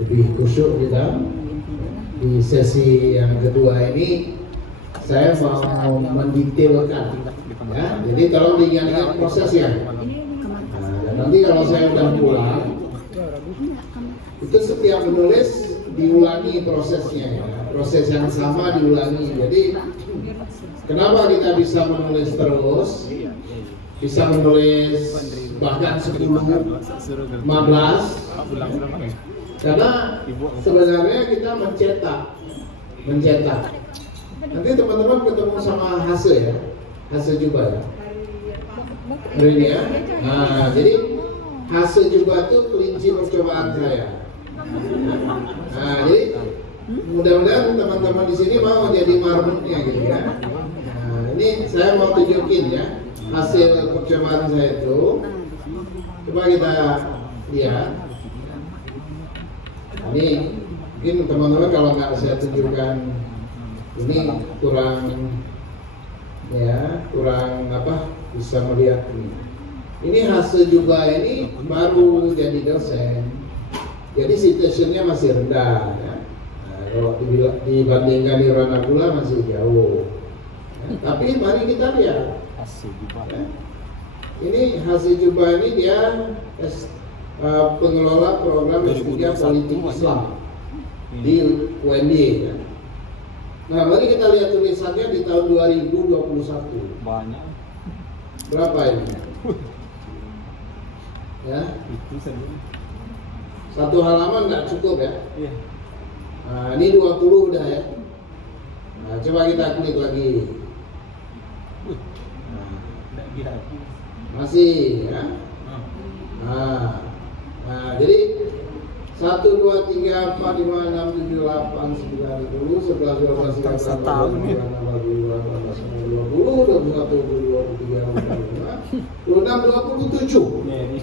lebih khusyuk kita. Di sesi yang kedua ini saya mau mendetailkan, ya. Jadi tolong diingat prosesnya. Nah, dan nanti kalau saya udah pulang, itu setiap menulis diulangi prosesnya, ya. Proses yang sama diulangi. Jadi kenapa kita bisa menulis terus, bisa menulis bahkan 10, 15, karena sebenarnya kita mencetak. Nanti teman-teman ketemu sama Hase, ya, Hase Juba, ya, hari ini, ya. Nah, jadi Hase Juba itu kelinci percobaan saya. Nah, jadi mudah-mudahan teman-teman di sini mau jadi marmutnya, gitu, ya. Nah, ini saya mau tunjukin, ya, hasil percobaan saya itu. Coba kita lihat. Ini mungkin teman-teman kalau nggak saya tunjukkan ini kurang apa, bisa melihat ini. Ini hasil juga ini baru jadi dosen, jadi citationnya masih rendah, ya. Nah, kalau dibandingkan di Ranagula masih jauh, ya. Tapi mari kita lihat, ya. Ini hasil juga ini dia pengelola program S3 Politik Islam di UNY, ya. Nah, mari kita lihat tulisannya di tahun 2021. Banyak. Berapa ini? Ya. Satu halaman nggak cukup, ya. Iya. Nah, ini 20 udah, ya. Nah, coba kita klik lagi. Nah, masih, ya. Nah, jadi 1, 2, 3, 4, 5, 6, 7, 8, 9, 10, 11, 12, 13, 14, 15, 16, 17, 18, 19, 20, 21, 22, 23, 24, 25, 26, 27.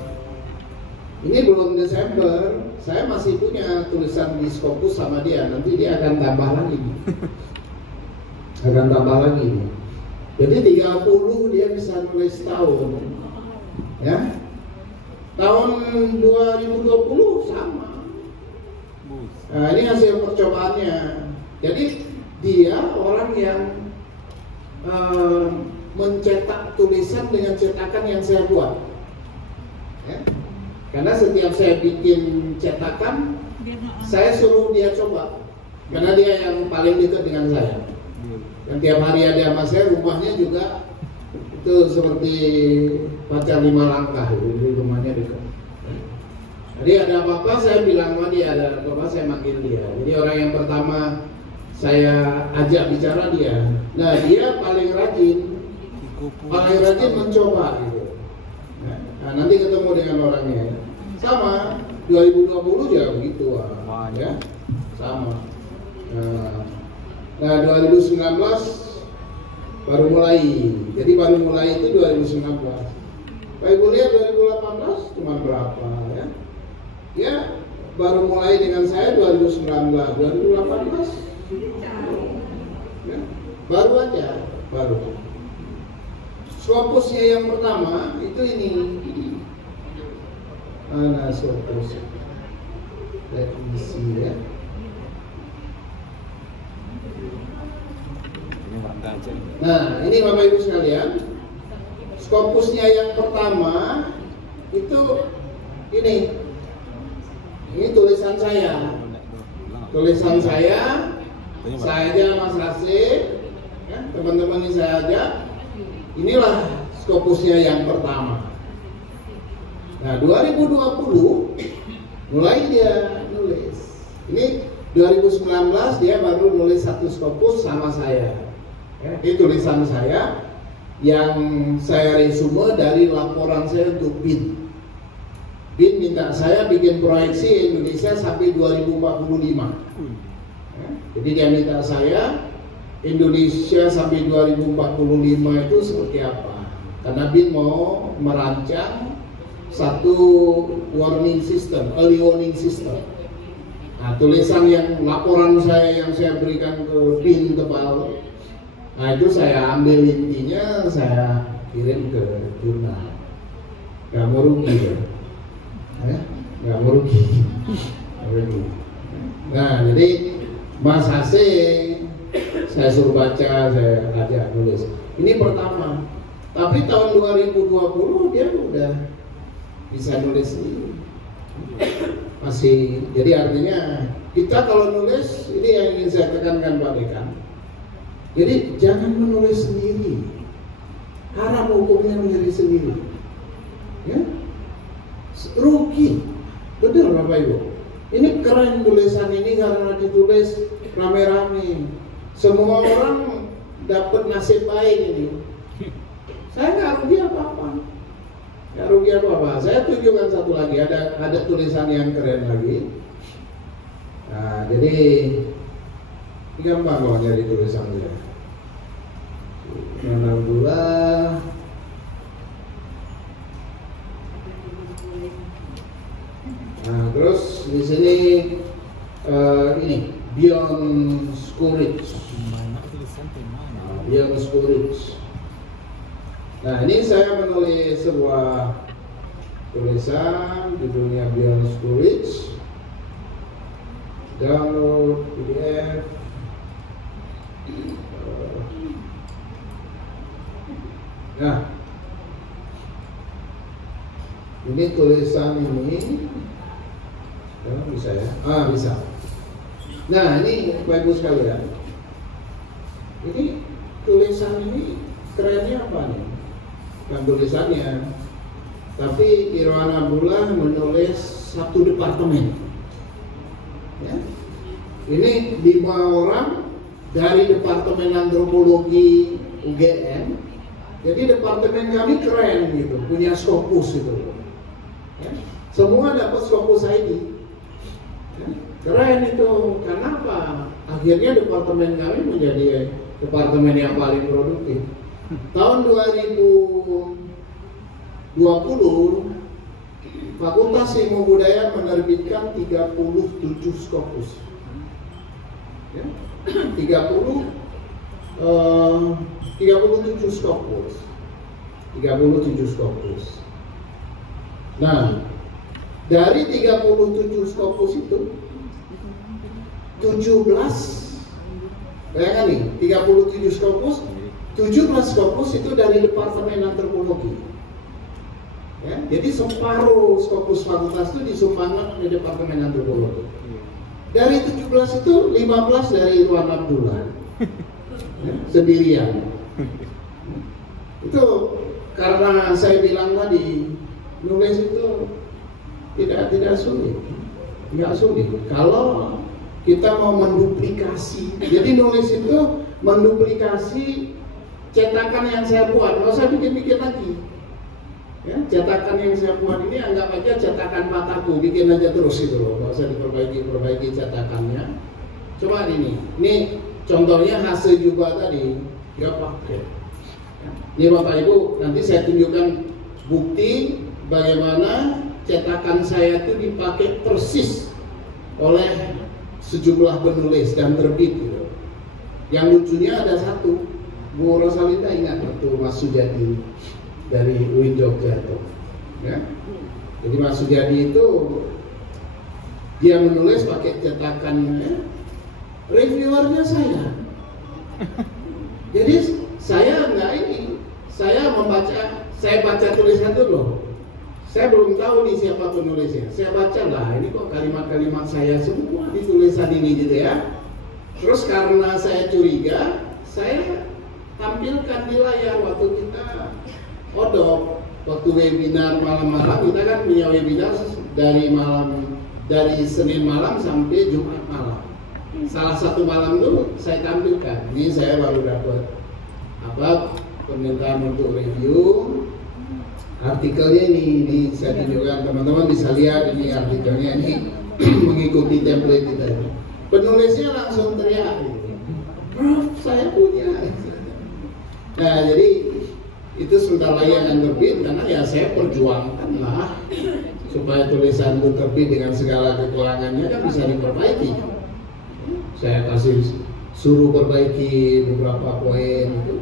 Ini belum Desember, saya masih punya tulisan di Scopus sama dia. Nanti dia akan tambah lagi. Jadi 30 dia bisa nulis tahun, ya. Tahun 2020 sama. Nah, ini hasil percobaannya. Jadi dia orang yang mencetak tulisan dengan cetakan yang saya buat, ya. Karena setiap saya bikin cetakan, saya suruh dia coba, karena dia yang paling dekat dengan saya. Dan tiap hari ada sama saya, rumahnya juga itu seperti pacar 5 langkah, jadi rumahnya dekat. Jadi ada apa-apa saya bilang sama dia, ada apa-apa saya manggil dia. Jadi orang yang pertama saya ajak bicara dia. Nah, dia paling rajin mencoba, gitu. Nah, nanti ketemu dengan orangnya. Sama 2020 juga begitu, ya, sama. Nah, 2019 baru mulai. Jadi baru mulai itu 2019. Pak Ibu lihat 2018 cuma berapa, ya? Ya, baru mulai dengan saya 2019, 2018. Ya, baru aja, baru. Scopusnya yang pertama itu ini. Mana Scopus? Let me see, ya. Nah, ini Bapak Ibu sekalian, Scopusnya yang pertama itu ini tulisan saya, saya aja Mas Rasif, ya, teman-teman ini saya ajak. Inilah Scopusnya yang pertama. Nah, 2020 mulai dia nulis. Ini 2019 dia baru nulis satu Scopus sama saya. Ya, ini tulisan saya yang saya resume dari laporan saya untuk BIN. BIN minta saya bikin proyeksi Indonesia sampai 2045. Ya, jadi dia minta saya Indonesia sampai 2045 itu seperti apa. Karena BIN mau merancang satu warning system, early warning system. Nah, tulisan yang laporan saya yang saya berikan ke BIN tebal, nah itu saya ambil intinya, saya kirim ke jurnal. Gak mau rugi, ya? Gak mau rugi. Jadi Mas AC saya suruh baca, saya ajak nulis. Ini pertama. Tapi tahun 2020 dia udah bisa nulis sendiri. Masih, jadi artinya kita kalau nulis, ini yang ingin saya tekankan Pak Dekan. Jadi jangan menulis sendiri. Haram hukumnya menulis sendiri. Ya? Rugi. Betul Bapak Ibu. Ini keren tulisan ini karena ditulis rame-rame. Semua orang dapat nasib baik ini. Saya nggak rugi apa-apa. Nggak rugi apa-apa. Saya tunjukkan satu lagi. Ada tulisan yang keren lagi. Nah, jadi gampang kalau nyari tulisannya. Mana pula? Nah, terus di sini ini Beyond Courage. Beyond Courage. Nah, ini saya menulis sebuah tulisan judulnya Beyond Courage. Download PDF. Nah, ini tulisan ini. Ya, bisa ya? Bisa. Nah, ini Bapak Ibu sekalian. Ini tulisan ini kerennya apa nih? Bukan tulisannya, tapi Irwan Abdullah menulis satu departemen. Ya. Ini 5 orang dari Departemen Antropologi UGM. Jadi departemen kami keren gitu, punya Scopus itu. Ya. Semua dapat Scopus ID. Keren itu, karena apa? Akhirnya departemen kami menjadi departemen yang paling produktif. Tahun 2020, Fakultas Ilmu Budaya menerbitkan 37 Scopus. Ya, 37 Scopus. 37 Scopus. Nah, dari 37 Scopus itu 17, bayangkan nih, 37 Scopus, 17 Scopus itu dari Departemen Antropologi. Ya, jadi separuh Scopus fakultas itu disumbangkan oleh Departemen Antropologi. Dari 17 itu 15 dari Irwan Abdullah. Ya, sendirian. Itu karena saya bilang tadi, nulis itu tidak sulit. Tidak sulit. Kalau kita mau menduplikasi, jadi nulis itu menduplikasi cetakan yang saya buat, nggak usah bikin-bikin lagi. Ya, cetakan yang saya buat ini anggap aja cetakan mataku, bikin aja terus itu loh, nggak usah diperbaiki cetakannya. Coba ini contohnya hasil juga tadi, nggak pakai. Ini Bapak Ibu, nanti saya tunjukkan bukti bagaimana cetakan saya itu dipakai persis oleh sejumlah penulis dan terbit gitu. Yang lucunya ada satu, Bu Rosalinda ingat waktu Mas Sujadi dari UIN Jogja itu, ya. Jadi Mas Sujadi itu dia menulis pakai cetakan, ya. Reviewernya saya. Jadi saya saya baca tulisan itu loh. Saya belum tahu nih siapa penulisnya. Saya baca lah, ini kok kalimat-kalimat saya semua di tulisan ini gitu ya. Terus karena saya curiga, saya tampilkan di layar waktu kita odok, waktu webinar malam-malam. Kita kan punya webinar dari Senin malam sampai Jumat malam. Salah satu malam dulu saya tampilkan. Ini saya baru dapat permintaan untuk review. Artikelnya ini saya tunjukkan, teman-teman bisa lihat ini artikelnya ini mengikuti template kita ini. Penulisnya langsung teriak, Prof, saya punya. Nah, jadi itu sebentar lagi akan terbit, karena ya saya perjuangkan lah supaya tulisan itu terbit dengan segala kekurangannya kan bisa diperbaiki. Saya kasih suruh perbaiki beberapa poin itu,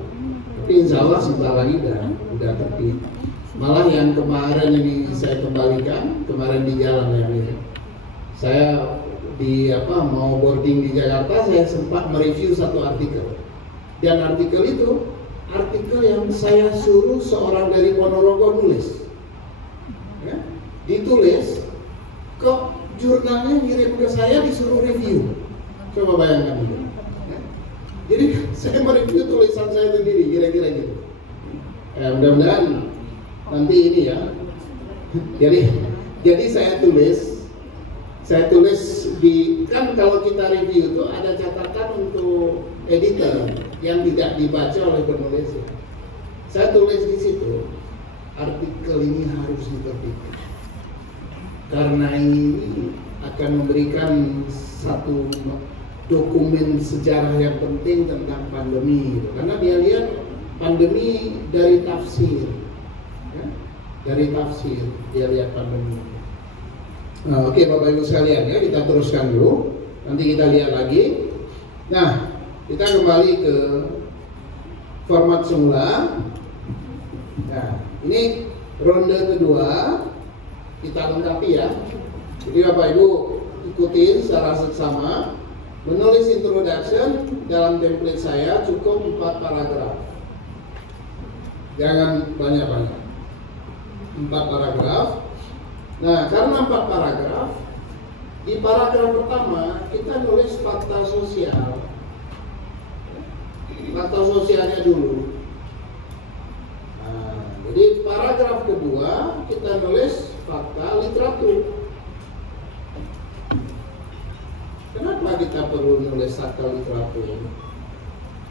tapi insya Allah sebentar lagi udah terbit. Malah yang kemarin ini saya kembalikan, kemarin di jalan ya ini. Saya mau boarding di Jakarta, saya sempat mereview satu artikel. Dan artikel itu artikel yang saya suruh seorang dari Ponorogo nulis. Ya, ditulis, kok jurnalnya ngirim ke saya disuruh review. Coba bayangkan itu. Ya. Jadi saya mereview tulisan saya sendiri, kira-kira gitu. Mudah-mudahan nanti ini ya. Jadi saya tulis di, kan kalau kita review itu ada catatan untuk editor yang tidak dibaca oleh penulis. Saya tulis di situ, artikel ini harus diterbitkan karena ini akan memberikan satu dokumen sejarah yang penting tentang pandemi. Karena dia lihat pandemi dari tafsir, ya? Dari tafsir dia lihat pandemi. Nah, oke Bapak Ibu sekalian ya, kita teruskan dulu. Nanti kita lihat lagi. Nah, kita kembali ke format semula. Nah, ini ronde kedua kita lengkapi ya. Jadi Bapak Ibu ikutin secara seksama. Menulis introduction dalam template saya cukup 4 paragraf. Jangan banyak-banyak. 4 paragraf. Nah, karena 4 paragraf, di paragraf pertama kita nulis fakta sosial. Fakta sosialnya dulu. Nah, jadi paragraf kedua kita nulis fakta literatur. Kenapa kita perlu nulis fakta literatur?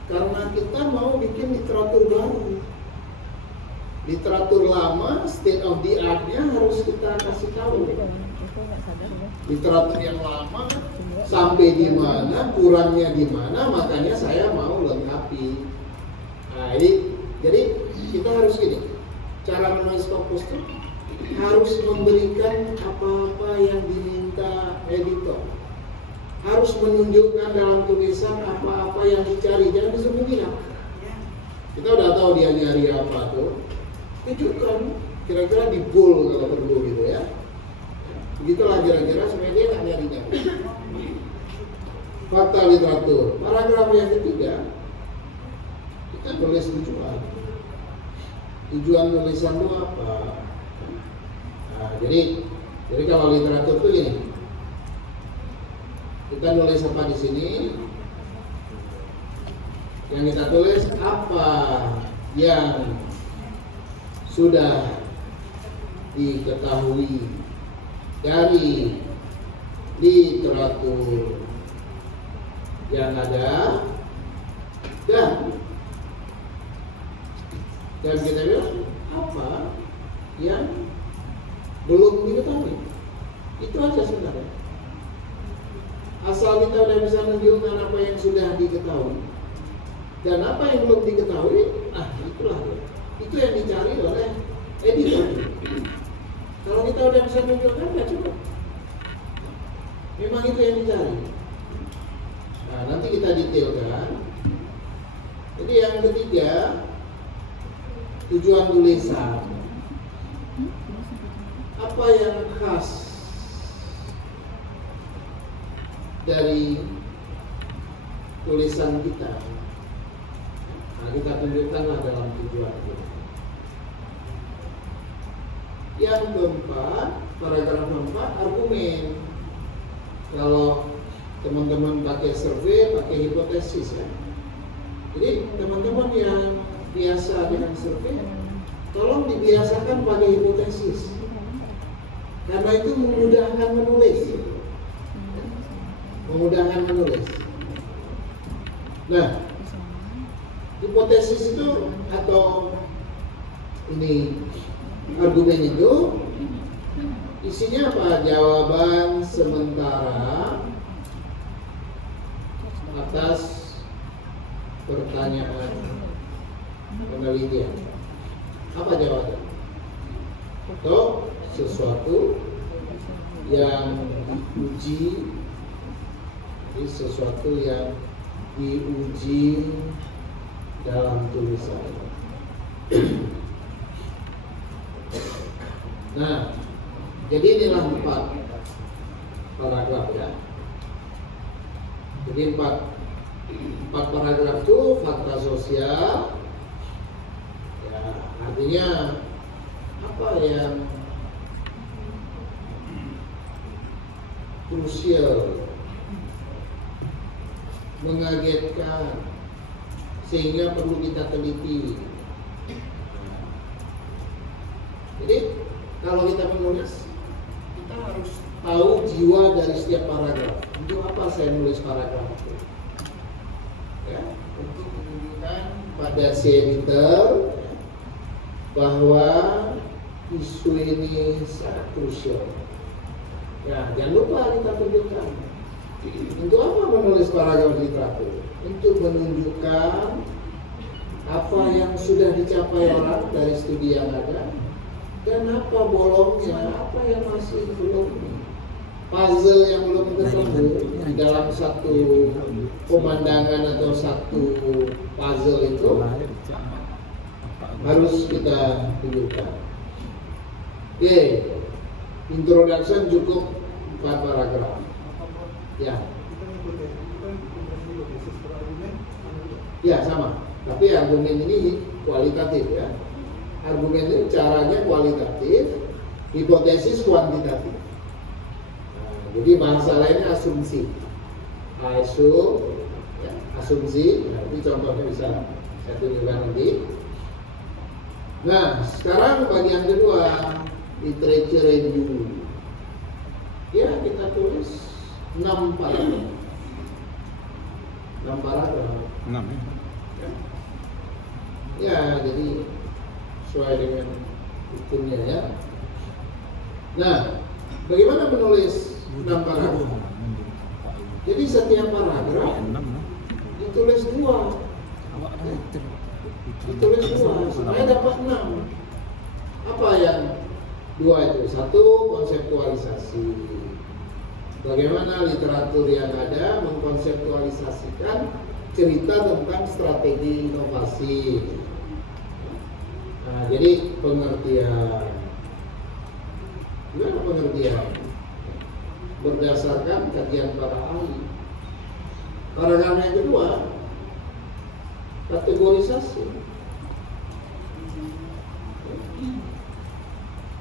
Karena kita mau bikin literatur baru. Literatur lama, state of the art-nya harus kita kasih tahu. Literatur yang lama sampai di mana, kurangnya di mana, makanya saya mau lengkapi. Nah, jadi kita harus gini. Cara menulis Scopus itu harus memberikan apa-apa yang diminta editor. Harus menunjukkan dalam tulisan apa-apa yang dicari, jangan disembunyikan. Kita udah tahu dia nyari apa tuh. Tunjukkan, kira-kira di bold kalau perlu gitu ya. Begitulah kira-kira supaya dia nggak nyari-nyari. Fakta literatur. Paragraf yang ketiga, kita tulis tujuan. Tujuan tulisan itu apa? Nah, jadi kalau literatur itu gini. Kita nulis apa di sini? Yang kita tulis apa yang sudah diketahui dari literatur yang ada dan kita bilang apa yang belum diketahui. Itu aja sebenarnya. Asal kita udah bisa menunjukkan apa yang sudah diketahui dan apa yang belum diketahui, itulah itu yang dicari oleh editor. Kalau kita udah bisa menunjukkan, nggak cukup. Memang itu yang dicari. Nah, nanti kita detailkan. Jadi yang ketiga, tujuan tulisan. Apa yang khas dari tulisan kita? Nah, kita tunjukkanlah dalam tujuan itu. Yang keempat, paragraf keempat, argumen. Kalau teman-teman pakai survei, pakai hipotesis ya. Jadi teman-teman yang biasa dengan survei, tolong dibiasakan pakai hipotesis. Karena itu memudahkan menulis. Memudahkan menulis. Nah, hipotesis itu atau ini argumen itu isinya apa? Jawaban sementara atas pertanyaan penelitian. Apa jawaban? Atau sesuatu yang diuji, sesuatu yang diuji dalam tulisan. Nah, jadi inilah 4 paragraf ya. Jadi empat paragraf itu fakta sosial. Ya, artinya apa yang krusial, mengagetkan, sehingga perlu kita teliti. Jadi kalau kita menulis, kita harus tahu jiwa dari setiap paragraf. Untuk apa saya nulis paragraf itu? Ya, untuk menunjukkan pada si editor bahwa isu ini sangat krusial. Ya, jangan lupa kita tunjukkan. Untuk apa menulis paragraf literatur? Untuk menunjukkan apa yang sudah dicapai orang dari studi yang ada, dan apa bolongnya, apa yang masih belum, puzzle yang belum ketemu di dalam satu pemandangan atau satu puzzle itu harus kita tunjukkan. Oke, introduction cukup 4 paragraf. Ya. Ya sama, tapi argumen ini kualitatif ya. Argumen ini caranya kualitatif, hipotesis kuantitatif. Nah, jadi bahasa lainnya asumsi. Ya, asumsi. Nah, ini contohnya bisa saya tunjukkan nanti. Nah, sekarang bagian kedua, literature review. Ya, kita tulis 6 paragraf. 6 paragraf. 6 ya. Ya, jadi sesuai dengan hukumnya ya. Nah, bagaimana menulis 6 paragraf? Jadi setiap paragraf ditulis 2. Ditulis 2 supaya dapat 6. Apa yang 2 itu? 1, konseptualisasi. Bagaimana literatur yang ada mengkonseptualisasikan cerita tentang strategi inovasi. Nah, jadi pengertian. Gimana pengertian? Berdasarkan kajian para ahli. Paragraf yang kedua, kategorisasi.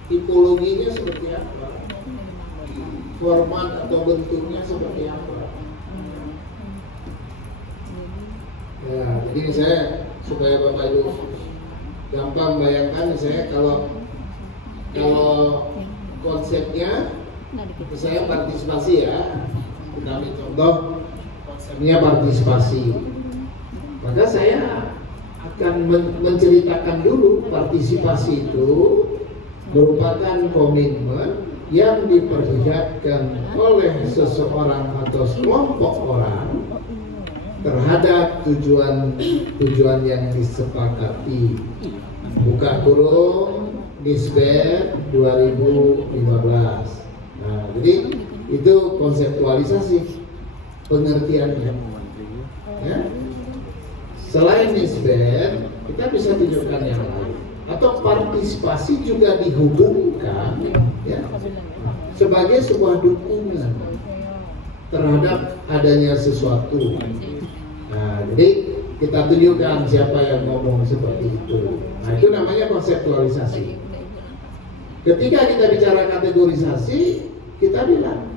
Tipologinya seperti apa? Format atau bentuknya seperti apa? Ya, jadi saya supaya Bapak Ibu gampang bayangkan, misalnya kalau konsepnya saya partisipasi ya, kita ambil contoh konsepnya partisipasi, maka saya akan menceritakan dulu partisipasi itu merupakan komitmen yang diperlihatkan oleh seseorang atau sekelompok orang terhadap tujuan yang disepakati. Buka kurung Gisbert 2015. Nah, jadi itu konseptualisasi pengertiannya. Ya. Selain Gisbert, kita bisa tunjukkan yang lain. Atau partisipasi juga dihubungkan ya, sebagai sebuah dukungan terhadap adanya sesuatu. Nah, jadi kita tunjukkan siapa yang ngomong seperti itu. Nah, itu namanya konseptualisasi. Ketika kita bicara kategorisasi, kita bilang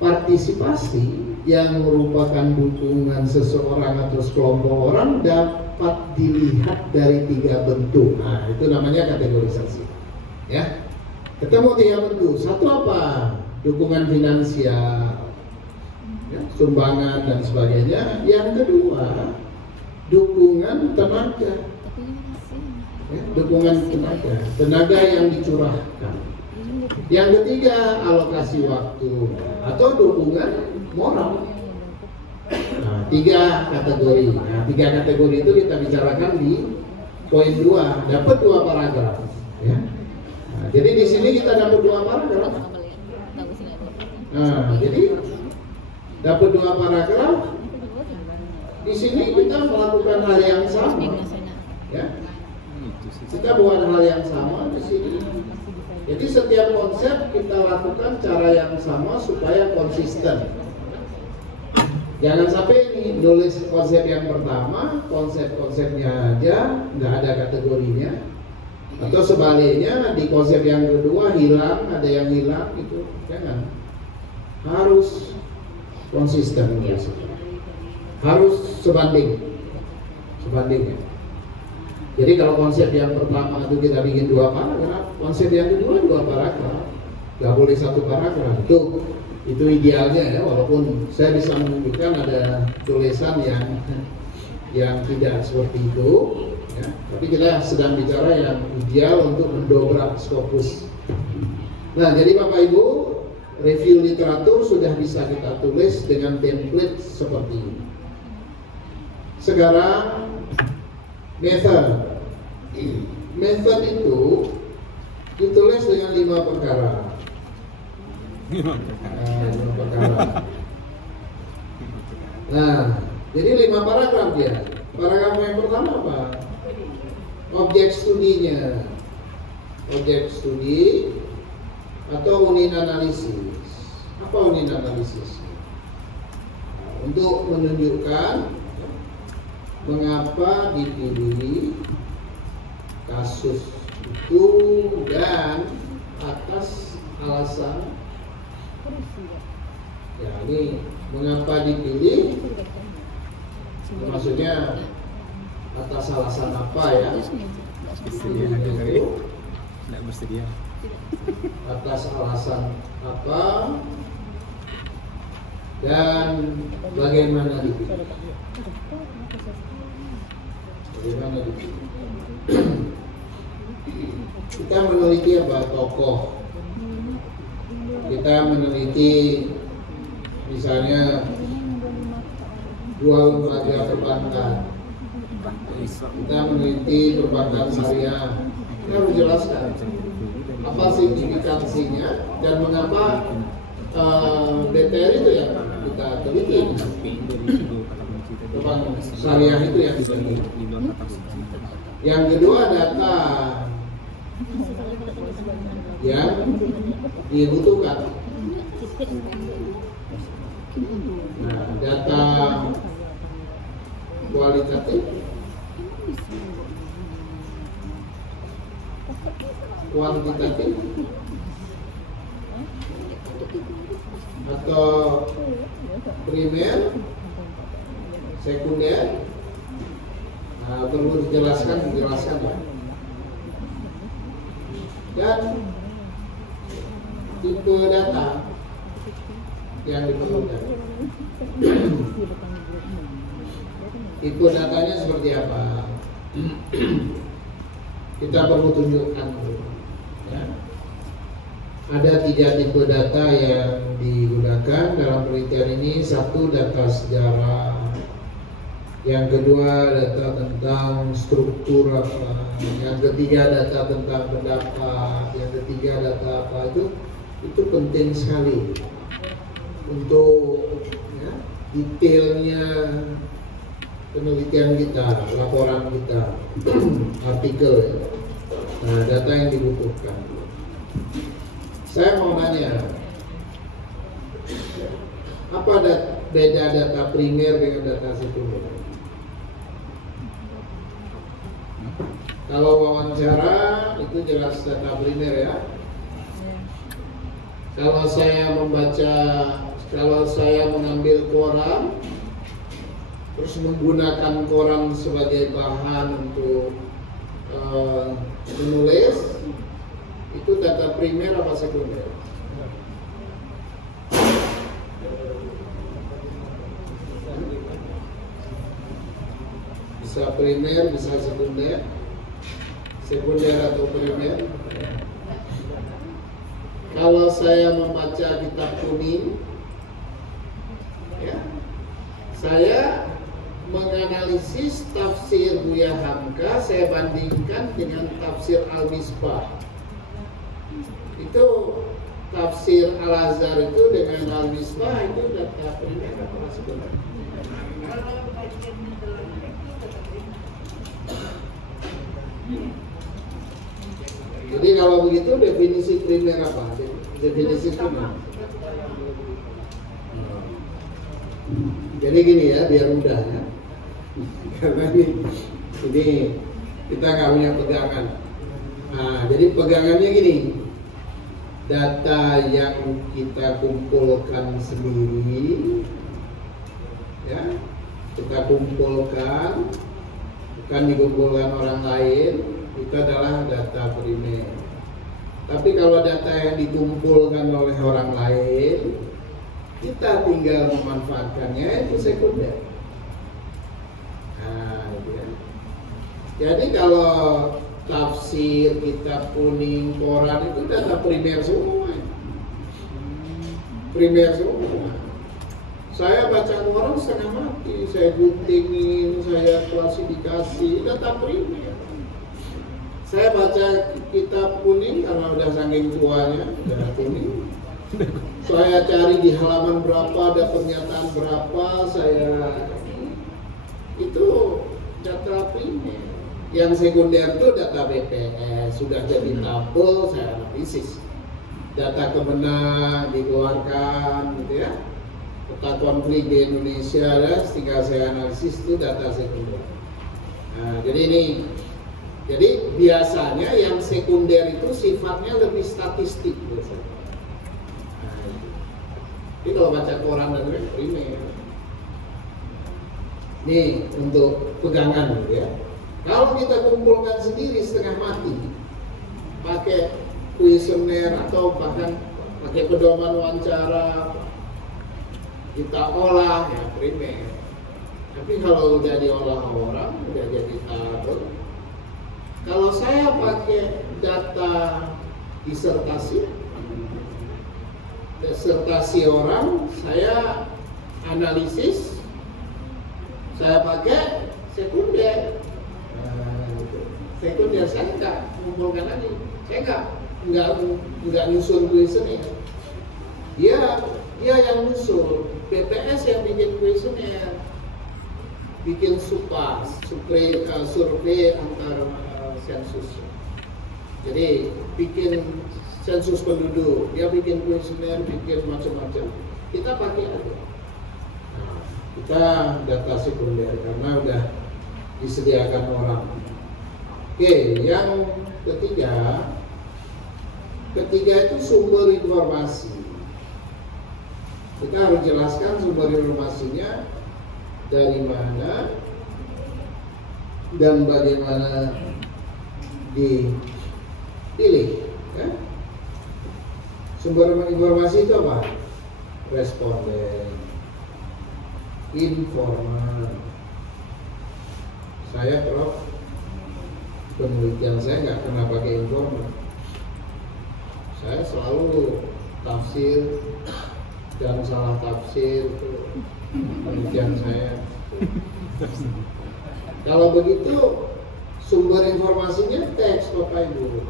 partisipasi yang merupakan dukungan seseorang atau sekelompok orang dapat dilihat dari 3 bentuk. Nah, itu namanya kategorisasi. Ya, ketemu 3 bentuk. Satu apa? Dukungan finansial, ya, sumbangan dan sebagainya. Yang kedua, dukungan tenaga. Ya, dukungan tenaga yang dicurahkan. Yang ketiga, alokasi waktu atau dukungan moral. Nah, 3 kategori. Nah, 3 kategori itu kita bicarakan di poin 2. Dapat 2 paragraf. Ya. Nah, jadi di sini kita dapat 2 paragraf. Nah, jadi dapat 2 paragraf. Di sini kita melakukan hal yang sama. Ya. Kita buat hal yang sama di sini. Jadi setiap konsep kita lakukan cara yang sama supaya konsisten. Jangan sampai ini nulis konsep yang pertama, konsepnya aja nggak ada kategorinya, atau sebaliknya di konsep yang kedua hilang, ada yang hilang itu. Jangan. Harus konsisten, harus sebanding. Sebandingnya. Jadi kalau konsep yang pertama itu kita bikin 2 paragraf, konsep yang kedua 2 paragraf, nggak boleh 1 paragraf. Itu idealnya ya, walaupun saya bisa menunjukkan ada tulisan yang tidak seperti itu, ya. Tapi kita sedang bicara yang ideal untuk mendobrak Scopus. Nah, jadi Bapak Ibu, review literatur sudah bisa kita tulis dengan template seperti ini. Sekarang method itu ditulis dengan 5 perkara. 5 perkara. Nah, jadi 5 paragraf dia. Paragraf yang pertama apa? Objek studinya. Objek studi atau unit analisis. Apa unit analisis? Untuk menunjukkan mengapa dipilih kasus itu dan atas alasan, ya ini mengapa dipilih, maksudnya atas alasan apa ya, itu atas alasan apa dan bagaimana dipilih. Kita meneliti apa? Tokoh. Kita meneliti misalnya 2 lembaga perbankan. Kita meneliti perbankan syariah. Kita harus jelaskan apa signifikansinya dan mengapa DTR itu ya kita teliti. Perbankan syariah itu yang kita teliti. Yang kedua, data yang dibutuhkan. Nah, data kualitatif, kuantitatif, atau primer, sekunder. Nah, perlu dijelaskan ya. Dan tipe data yang diperlukan. Tipe datanya seperti apa? Kita perlu tunjukkan ya. Ada 3 tipe data yang digunakan dalam penelitian ini. 1, data sejarah. Yang kedua, data tentang struktur apa. Yang ketiga, data tentang pendapat. Yang ketiga, data apa itu penting sekali untuk ya, detailnya penelitian kita, laporan kita, artikel ya. Nah, data yang dibutuhkan. Saya mau nanya, apa beda data primer dengan data sekunder? Kalau wawancara itu jelas data primer ya. Kalau saya mengambil koran, terus menggunakan koran sebagai bahan untuk menulis, itu data primer apa sekunder? Bisa primer, bisa sekunder. Sekunder atau primer. Kalau saya membaca kitab kuning, ya, saya menganalisis tafsir Buya Hamka, saya bandingkan dengan tafsir Al-Misbah. Itu tafsir Al-Azhar itu dengan Al-Misbah itu data primer atau sekunder? Jadi kalau begitu definisi primer apa? Definisi primer. Jadi gini ya, biar mudah ya. Karena ini kita nggak punya pegangan. Nah, jadi pegangannya gini. Data yang kita kumpulkan sendiri, ya, kita kumpulkan, bukan dikumpulkan orang lain, itu adalah data primer. Tapi kalau data yang dikumpulkan oleh orang lain, kita tinggal memanfaatkannya, itu sekunder. Nah, gitu ya. Jadi kalau tafsir, kitab kuning, koran itu data primer semua. Primer semua. Saya baca koran setengah mati, saya guntingin, saya klasifikasi, data primer. Saya baca kitab kuning karena udah saking tuanya, data kuning. Saya cari di halaman berapa, ada pernyataan berapa, saya itu data primer. Yang sekunder itu data BPS, sudah jadi tabel, saya analisis. Data kemenang dikeluarkan, gitu ya. Peta konflik di Indonesia, ya, tinggal saya analisis, itu data sekunder. Nah, jadi biasanya yang sekunder itu sifatnya lebih statistik, biasanya. Nah, jadi kalau baca koran dan primer, ini untuk pegangan, gitu ya. Kalau kita kumpulkan sendiri setengah mati, pakai kuesioner atau bahkan pakai pedoman wawancara, kita olah ya primer. Tapi kalau udah diolah orang, udah jadi tabel. Kalau saya pakai data disertasi orang, saya analisis, saya pakai sekunder. Sekunder saya nggak mengumpulkan lagi, saya nggak nyusun kuesioner. Dia yang nyusun, BPS yang bikin kuesioner, bikin survei antar sensus. Jadi bikin sensus penduduk, dia bikin kuesioner, bikin macam-macam. Kita pakai aja. Nah, kita data sekunder karena udah disediakan orang. Oke, yang ketiga itu sumber informasi. Kita harus jelaskan sumber informasinya dari mana dan bagaimana dipilih. Ya? Sumber informasi itu apa? Responden, informan. Saya Prof, penelitian saya nggak pernah pakai informan. Saya selalu tafsir dan salah tafsir, itu penelitian saya. Kalau begitu sumber informasinya teks, Bapak Ibu,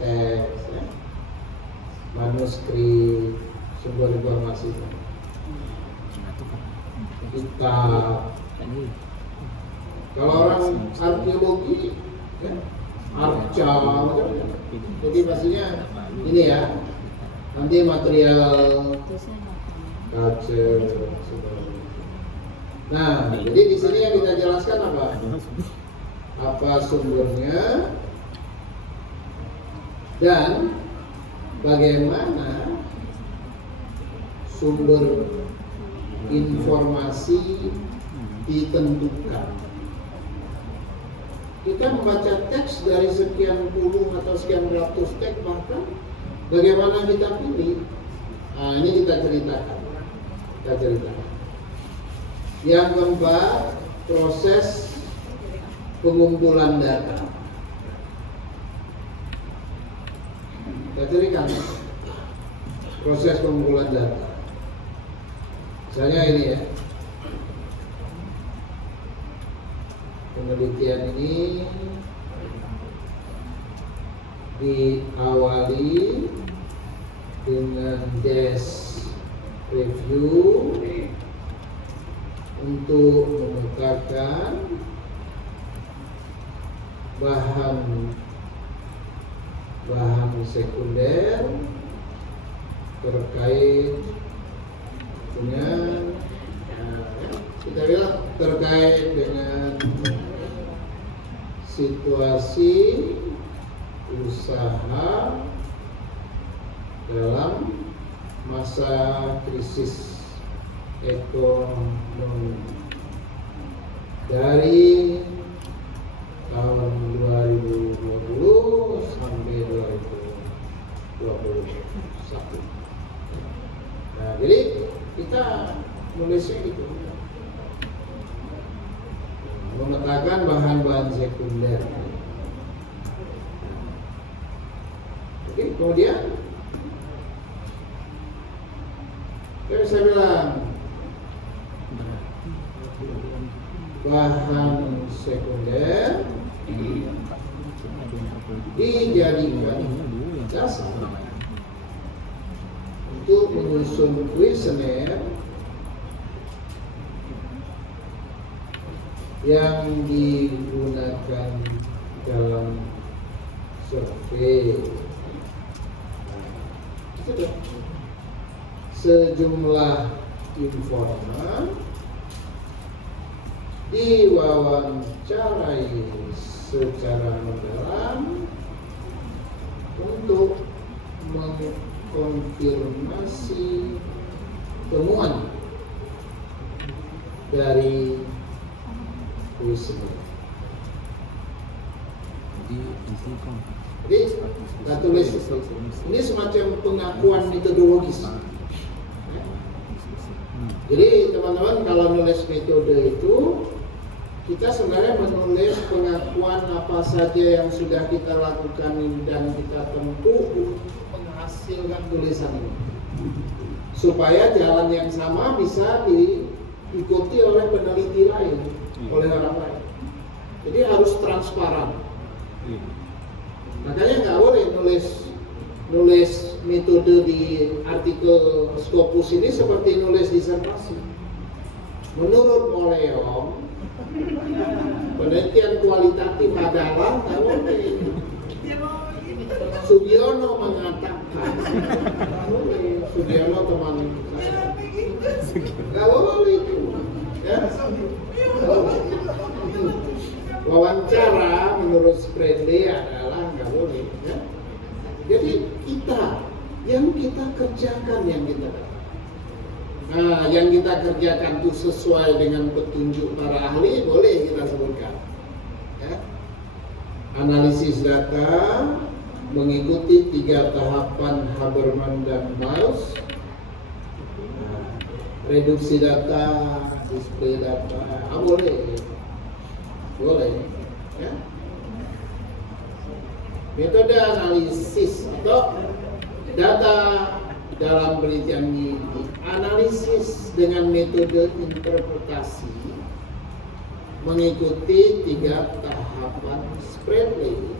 teks, ya. Manuskrip, sumber informasi, kitab. Kalau orang arkeologi, ya, arca, jadi pastinya ini ya, nanti material kaca. Nah, jadi di sini yang kita jelaskan apa? Apa sumbernya dan bagaimana sumber informasi ditentukan. Kita membaca teks dari sekian puluh atau sekian ratus teks, bahkan bagaimana kita pilih. Nah, ini kita ceritakan. Yang keempat, proses pengumpulan data. Kita ceritakan proses pengumpulan data. Misalnya ini ya, penelitian ini diawali dengan desk review untuk memetakan bahan bahan sekunder terkait dengan kita bilang terkait dengan situasi usaha dalam masa krisis ekonomi dari tahun 2020 sampai 2021. Nah, jadi kita nulisnya gitu, memetakan bahan-bahan sekunder. Oke, kemudian saya bilang bahan sekunder dijadikan dasar untuk menyusun kuesioner yang digunakan dalam survei. Sejumlah informan diwawancarai secara mendalam untuk mengkonfirmasi temuan dari kuesioner. Jadi kita tulis ini semacam pengakuan metodologis. Jadi teman-teman kalau nulis metode itu kita sebenarnya menulis pengakuan apa saja yang sudah kita lakukan dan kita tempuh untuk menghasilkan tulisan ini, supaya jalan yang sama bisa diikuti oleh peneliti lain, oleh orang lain. Jadi harus transparan. Makanya nggak boleh nulis metode di artikel Scopus ini seperti nulis disertasi. Menurut Moleong, penelitian kualitatif adalah nggak boleh. Sugiono mengatakan, Sugiono teman saya, nggak boleh itu. Ya? Wawancara menurut Sprende adalah nggak boleh. Ya? Jadi yang kita kerjakan yang kita kerjakan itu sesuai dengan petunjuk para ahli, boleh kita sebutkan. Ya? Analisis data mengikuti 3 tahapan Habermas dan Mauss. Reduksi data, display data, boleh. Ya? Metode analisis atau data dalam penelitian ini analisis dengan metode interpretasi mengikuti 3 tahapan Spradley.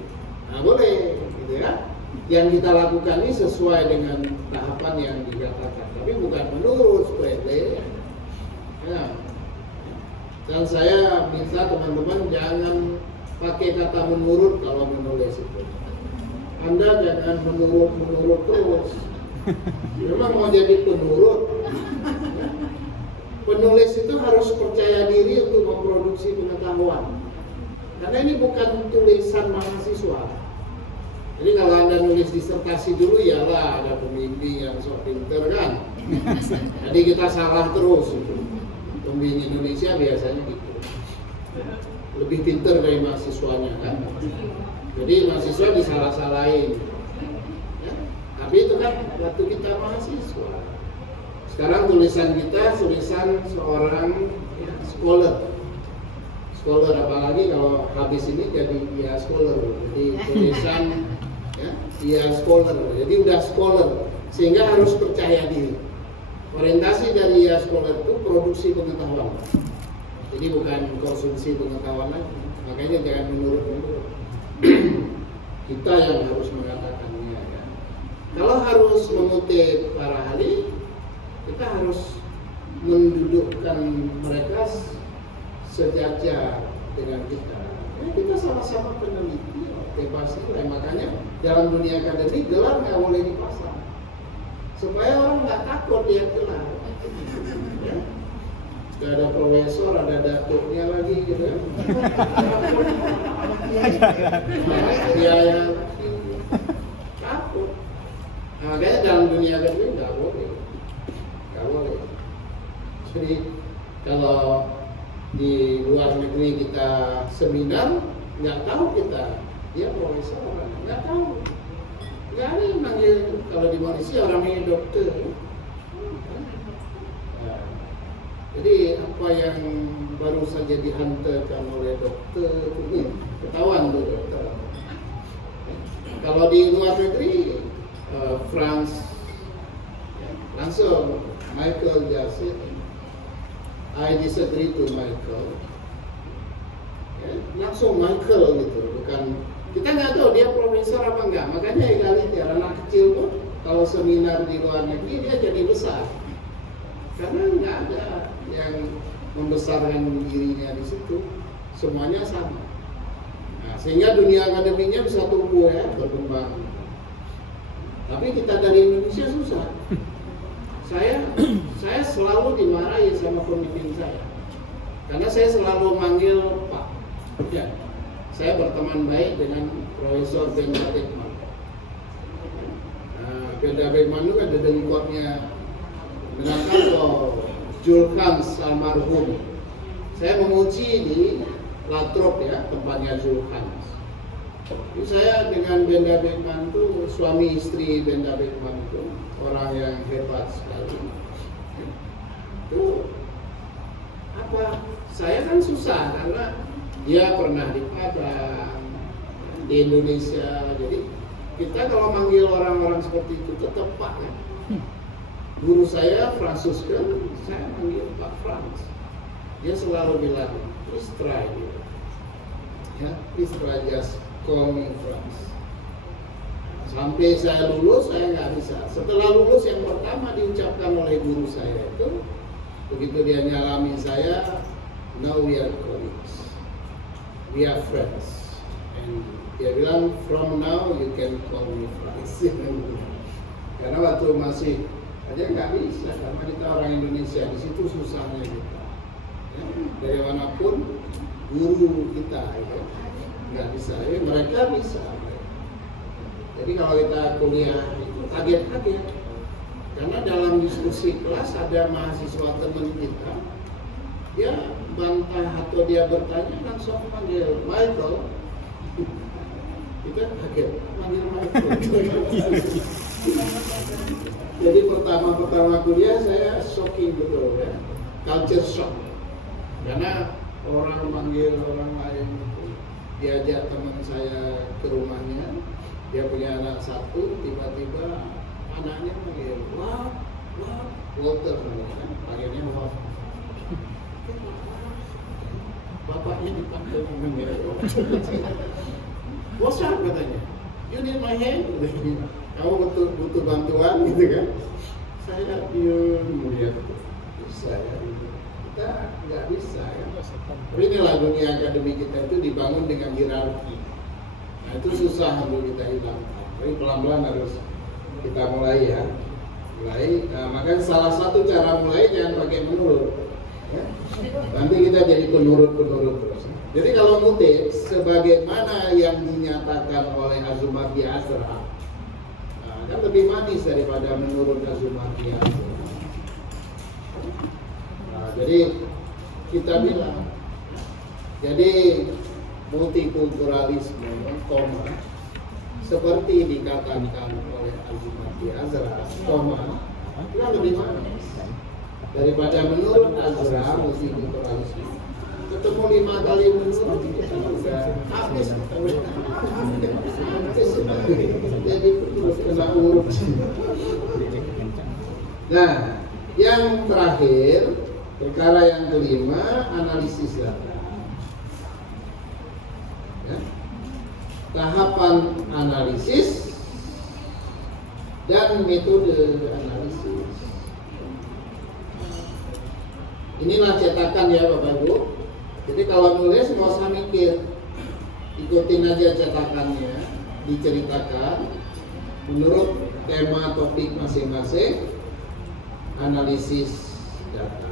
Nah, boleh, gitu ya. Yang kita lakukan ini sesuai dengan tahapan yang dikatakan, tapi bukan menurut Spradley. Ya. Dan saya minta teman-teman jangan pakai kata menurut kalau menulis itu. Anda jangan menurut terus. Memang mau jadi penurut. Penulis itu harus percaya diri untuk memproduksi pengetahuan. Karena ini bukan tulisan mahasiswa. Jadi kalau Anda nulis disertasi dulu, iyalah ada pembimbing yang sok pinter kan. Jadi kita salah terus itu. Pembimbing Indonesia biasanya gitu. Lebih pinter dari mahasiswanya kan. Jadi mahasiswa disalah-salahin. Ya? Tapi itu kan waktu kita mahasiswa. Sekarang tulisan kita tulisan seorang scholar. Scholar apalagi kalau habis ini jadi dia scholar. Jadi tulisan dia scholar. Jadi udah scholar sehingga harus percaya diri. Orientasi dari dia scholar itu produksi pengetahuan. Jadi bukan konsumsi pengetahuan lagi. Makanya jangan menurut-menurut. Kita yang harus mengatakannya ya. Kalau harus mengutip para ahli, kita harus mendudukkan mereka sejajar dengan kita. Ya, kita sama-sama peneliti. bebas nilai. Makanya dalam dunia akademik gelar nggak boleh dipasang supaya orang nggak takut lihat gelar. Ya. Sudah ada profesor, ada datuknya lagi gitu ya. Biaya takut. Nah, makanya dalam dunia akademik nggak boleh. Jadi kalau di luar negeri kita seminar, nggak tahu kita dia profesor, nggak tahu, nggak ada yang manggil. Kalau di Malaysia orang ini dokter. Nah, jadi apa yang baru saja dihantarkan oleh dokter ini ketahuan tuh dokter. Kalau di luar negeri, France langsung Michael Jackson, I disagree to Michael. Ya, langsung Michael gitu, bukan kita nggak tahu dia profesor apa enggak. Makanya egaliter, anak kecil pun kalau seminar di luar negeri dia jadi besar, karena nggak ada yang membesarkan dirinya di situ, semuanya sama. Nah, sehingga dunia akademiknya bisa tumbuh ya, berkembang. Tapi kita dari Indonesia susah. Saya selalu dimarahi sama pemimpin saya, karena saya selalu manggil Pak. Ya, saya berteman baik dengan Profesor Benda Beckman. Benda Beckman itu kan dedengkotnya dengan kantor Julkans almarhum. Saya menguji di Latrop ya, tempatnya Julkans. Jadi saya dengan Benda Beckman itu, suami istri Benda Beckman itu orang yang hebat sekali. Itu apa? Saya kan susah karena dia pernah di Padang, di Indonesia. Jadi kita kalau manggil orang-orang seperti itu tetap Pak ya. Guru saya Franciscan, saya manggil Pak Frans. Dia selalu bilang, please try, ya, please try, just call me Frans. Sampai saya lulus, saya nggak bisa. Setelah lulus yang pertama diucapkan oleh guru saya itu, begitu dia nyalami saya, now we are colleagues, we are friends. And dia bilang, from now you can call me Frans. Karena waktu masih aja nggak bisa, karena kita orang Indonesia, di situ susahnya kita. Ya, dari manapun guru kita, ya, nggak bisa. Ya, mereka bisa. Jadi kalau kita kuliah itu kaget-kaget, karena dalam diskusi kelas ada mahasiswa teman kita, dia bantah atau dia bertanya langsung panggil Michael, kita kaget panggil Michael. Jadi pertama kuliah saya shocking betul ya, culture shock, karena orang manggil orang lain itu. Diajak teman saya ke rumahnya. Dia punya anak satu, tiba-tiba anaknya panggil, wah, Walter namanya, panggilnya wah. Bapaknya dipanggil namanya. What's up katanya? You need my hand? Kamu butuh bantuan gitu kan? Saya diam melihat bisa ya. Kita nggak bisa ya. Tapi inilah dunia akademik kita itu dibangun dengan hierarki. Nah, itu susah untuk kita hilangkan. Tapi pelan-pelan harus kita mulai ya. Nah, makanya salah satu cara mulai jangan pakai menurut. Ya. Nanti kita jadi penurut terus. Jadi kalau mutip, sebagaimana yang dinyatakan oleh Azumati Azra, nah, kan lebih manis daripada menurut Azumati Azra. Nah, jadi kita bilang, jadi multikulturalisme, seperti dikatakan oleh Azumati Azra, itu lebih manis daripada menurut Azra multikulturalisme. Ketemu 5 kali menurut kita sudah habis. Jadi terus kena urut. Nah, yang terakhir, perkara yang kelima, analisis data. Ya. Tahapan analisis dan metode analisis. Inilah cetakan ya Bapak Ibu. Jadi kalau nulis nggak usah mikir, ikutin aja cetakannya, diceritakan menurut tema topik masing-masing, analisis data.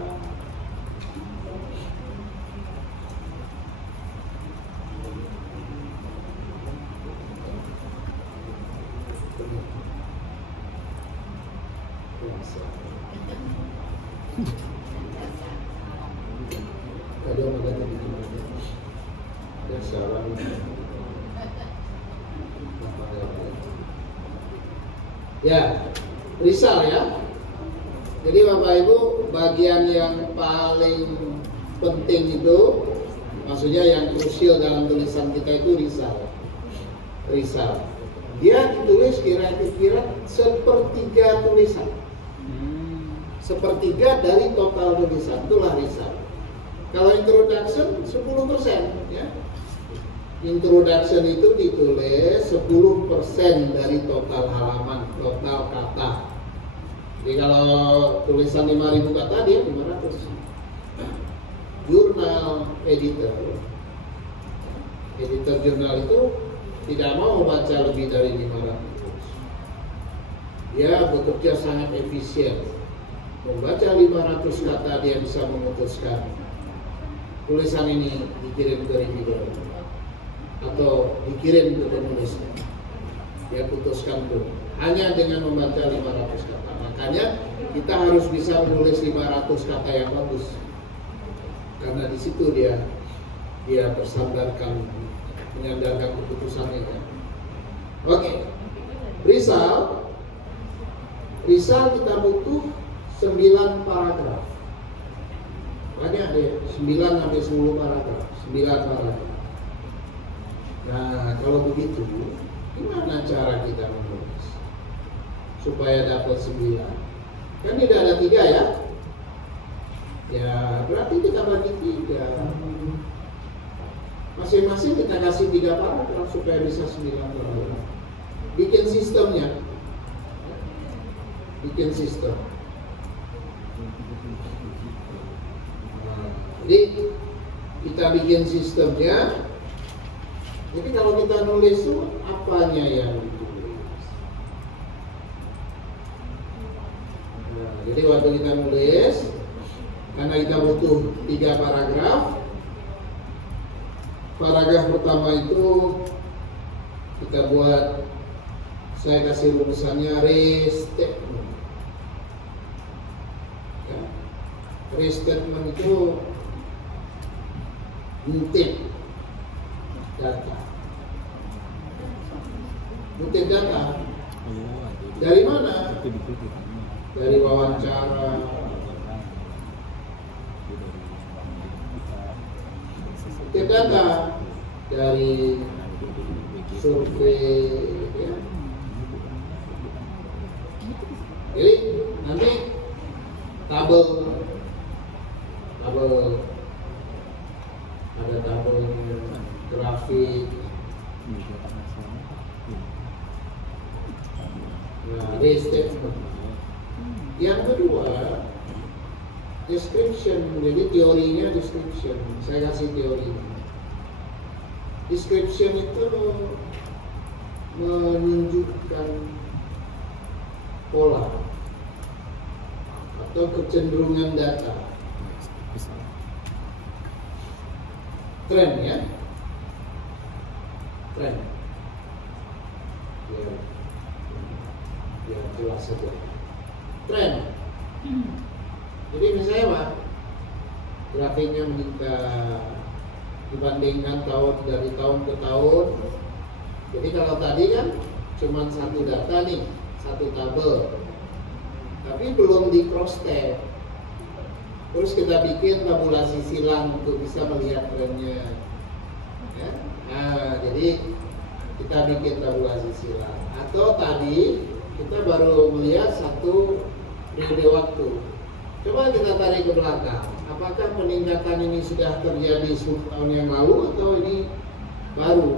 Ya, risal ya. Jadi Bapak Ibu, bagian yang paling penting itu, maksudnya yang krusial dalam tulisan kita itu risal. Risal. Dia ditulis kira-kira sepertiga tulisan. Sepertiga dari total tulisan, itulah risal. Kalau introduction 10% ya. Introduction itu ditulis 10% dari total halaman, total kata. Jadi kalau tulisan 5.000 kata dia 500. Jurnal editor jurnal itu tidak mau membaca lebih dari 500. Dia bekerja sangat efisien. Membaca 500 kata dia bisa memutuskan tulisan ini dikirim ke reviewer atau dikirim ke penulis. Dia putuskan tuh hanya dengan membaca 500 kata. Makanya kita harus bisa menulis 500 kata yang bagus, karena di situ dia tersandarkan, menyandarkan keputusannya. Oke. Risal kita butuh 9 paragraf. Banyak deh, 9 sampai 10 paragraf, 9 paragraf. Nah, kalau begitu, gimana cara kita menulis supaya dapat 9? Kan tidak ada 3 ya? Ya, berarti kita bagi 3. Masing-masing kita kasih 3 paragraf supaya bisa 9 paragraf. Bikin sistemnya. Bikin sistem. Jadi kita bikin sistemnya. Jadi kalau kita nulis itu apanya yang ditulis? Nah, jadi waktu kita nulis, karena kita butuh 3 paragraf. Paragraf pertama itu kita buat, saya kasih rumusannya restatement. Ya. Restatement itu ngutip data. Ngutip data dari mana? Dari wawancara, ngutip data dari survei ya. Jadi nanti tabel ada tabel grafik. Nah, statement. Yang kedua, description. Jadi teorinya description. Saya kasih teori. Description itu menunjukkan pola atau kecenderungan data, tren ya, tren. Biar jelas saja. Tren. Jadi misalnya Pak, grafiknya meningkat dibandingkan dari tahun ke tahun. Jadi kalau tadi kan cuma satu data nih, satu tabel, tapi belum di cross tab. Terus kita bikin tabulasi silang untuk bisa melihat trennya. Ya? Nah, jadi kita bikin tabulasi silang. Atau tadi kita baru melihat satu periode waktu. Coba kita tarik ke belakang. Apakah peningkatan ini sudah terjadi 10 tahun yang lalu atau ini baru?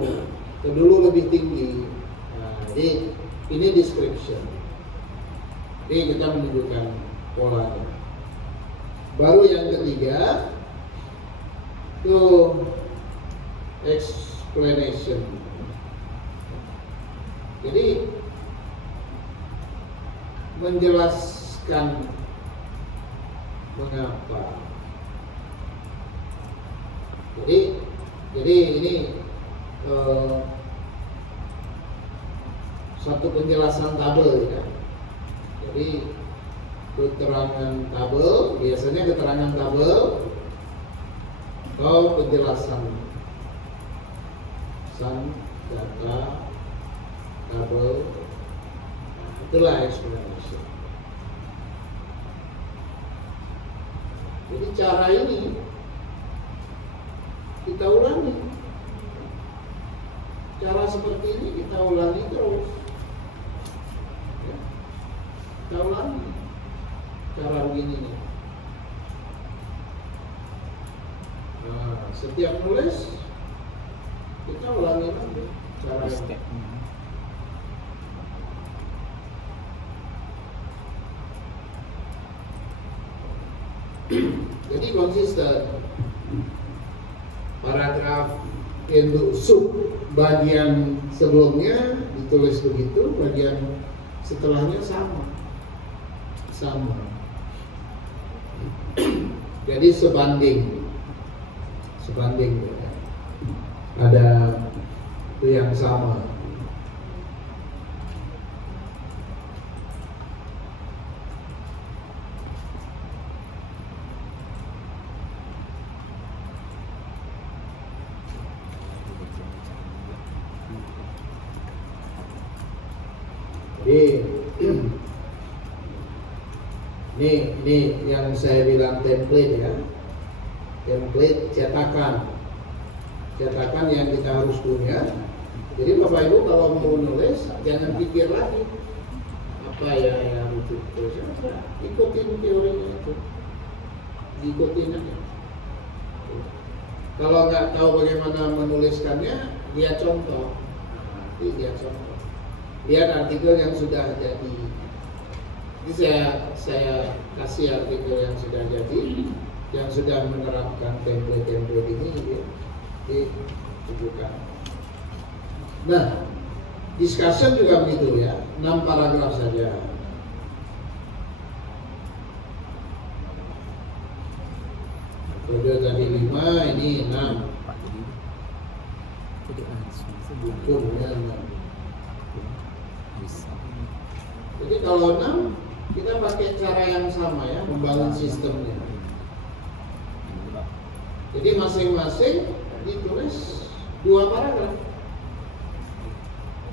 Dulu lebih tinggi. Nah, jadi ini description. Jadi kita menunjukkan polanya. Baru yang ketiga itu explanation. Jadi menjelaskan mengapa. Jadi ini satu penjelasan tabel ya. Jadi keterangan tabel, biasanya keterangan tabel atau penjelasan data tabel, itulah explanation. Jadi cara ini kita ulangi, cara seperti ini kita ulangi terus ya. Kita ulangi cara begini nih. Nah, setiap nulis kita ulangi lagi cara ini. Jadi konsisten. Paragraf untuk sub bagian sebelumnya ditulis begitu, bagian setelahnya sama. Jadi sebanding ya. Ada itu yang sama. Ini yang saya bilang template ya, template cetakan yang kita harus punya. Jadi Bapak Ibu kalau mau nulis jangan pikir lagi apa ya yang itu, ikutin teorinya itu, ikutin aja. Kalau nggak tahu bagaimana menuliskannya, lihat contoh, lihat artikel yang sudah jadi. Jadi saya kasih artikel yang sudah jadi, yang sudah menerapkan template ini ya, ditunjukkan. Nah, discussion juga begitu ya, 6 paragraf saja. Kode tadi 5, ini 6. Hukumnya 6. Jadi kalau 6 kita pakai cara yang sama ya, membangun sistemnya. Jadi masing-masing ditulis 2 paragraf.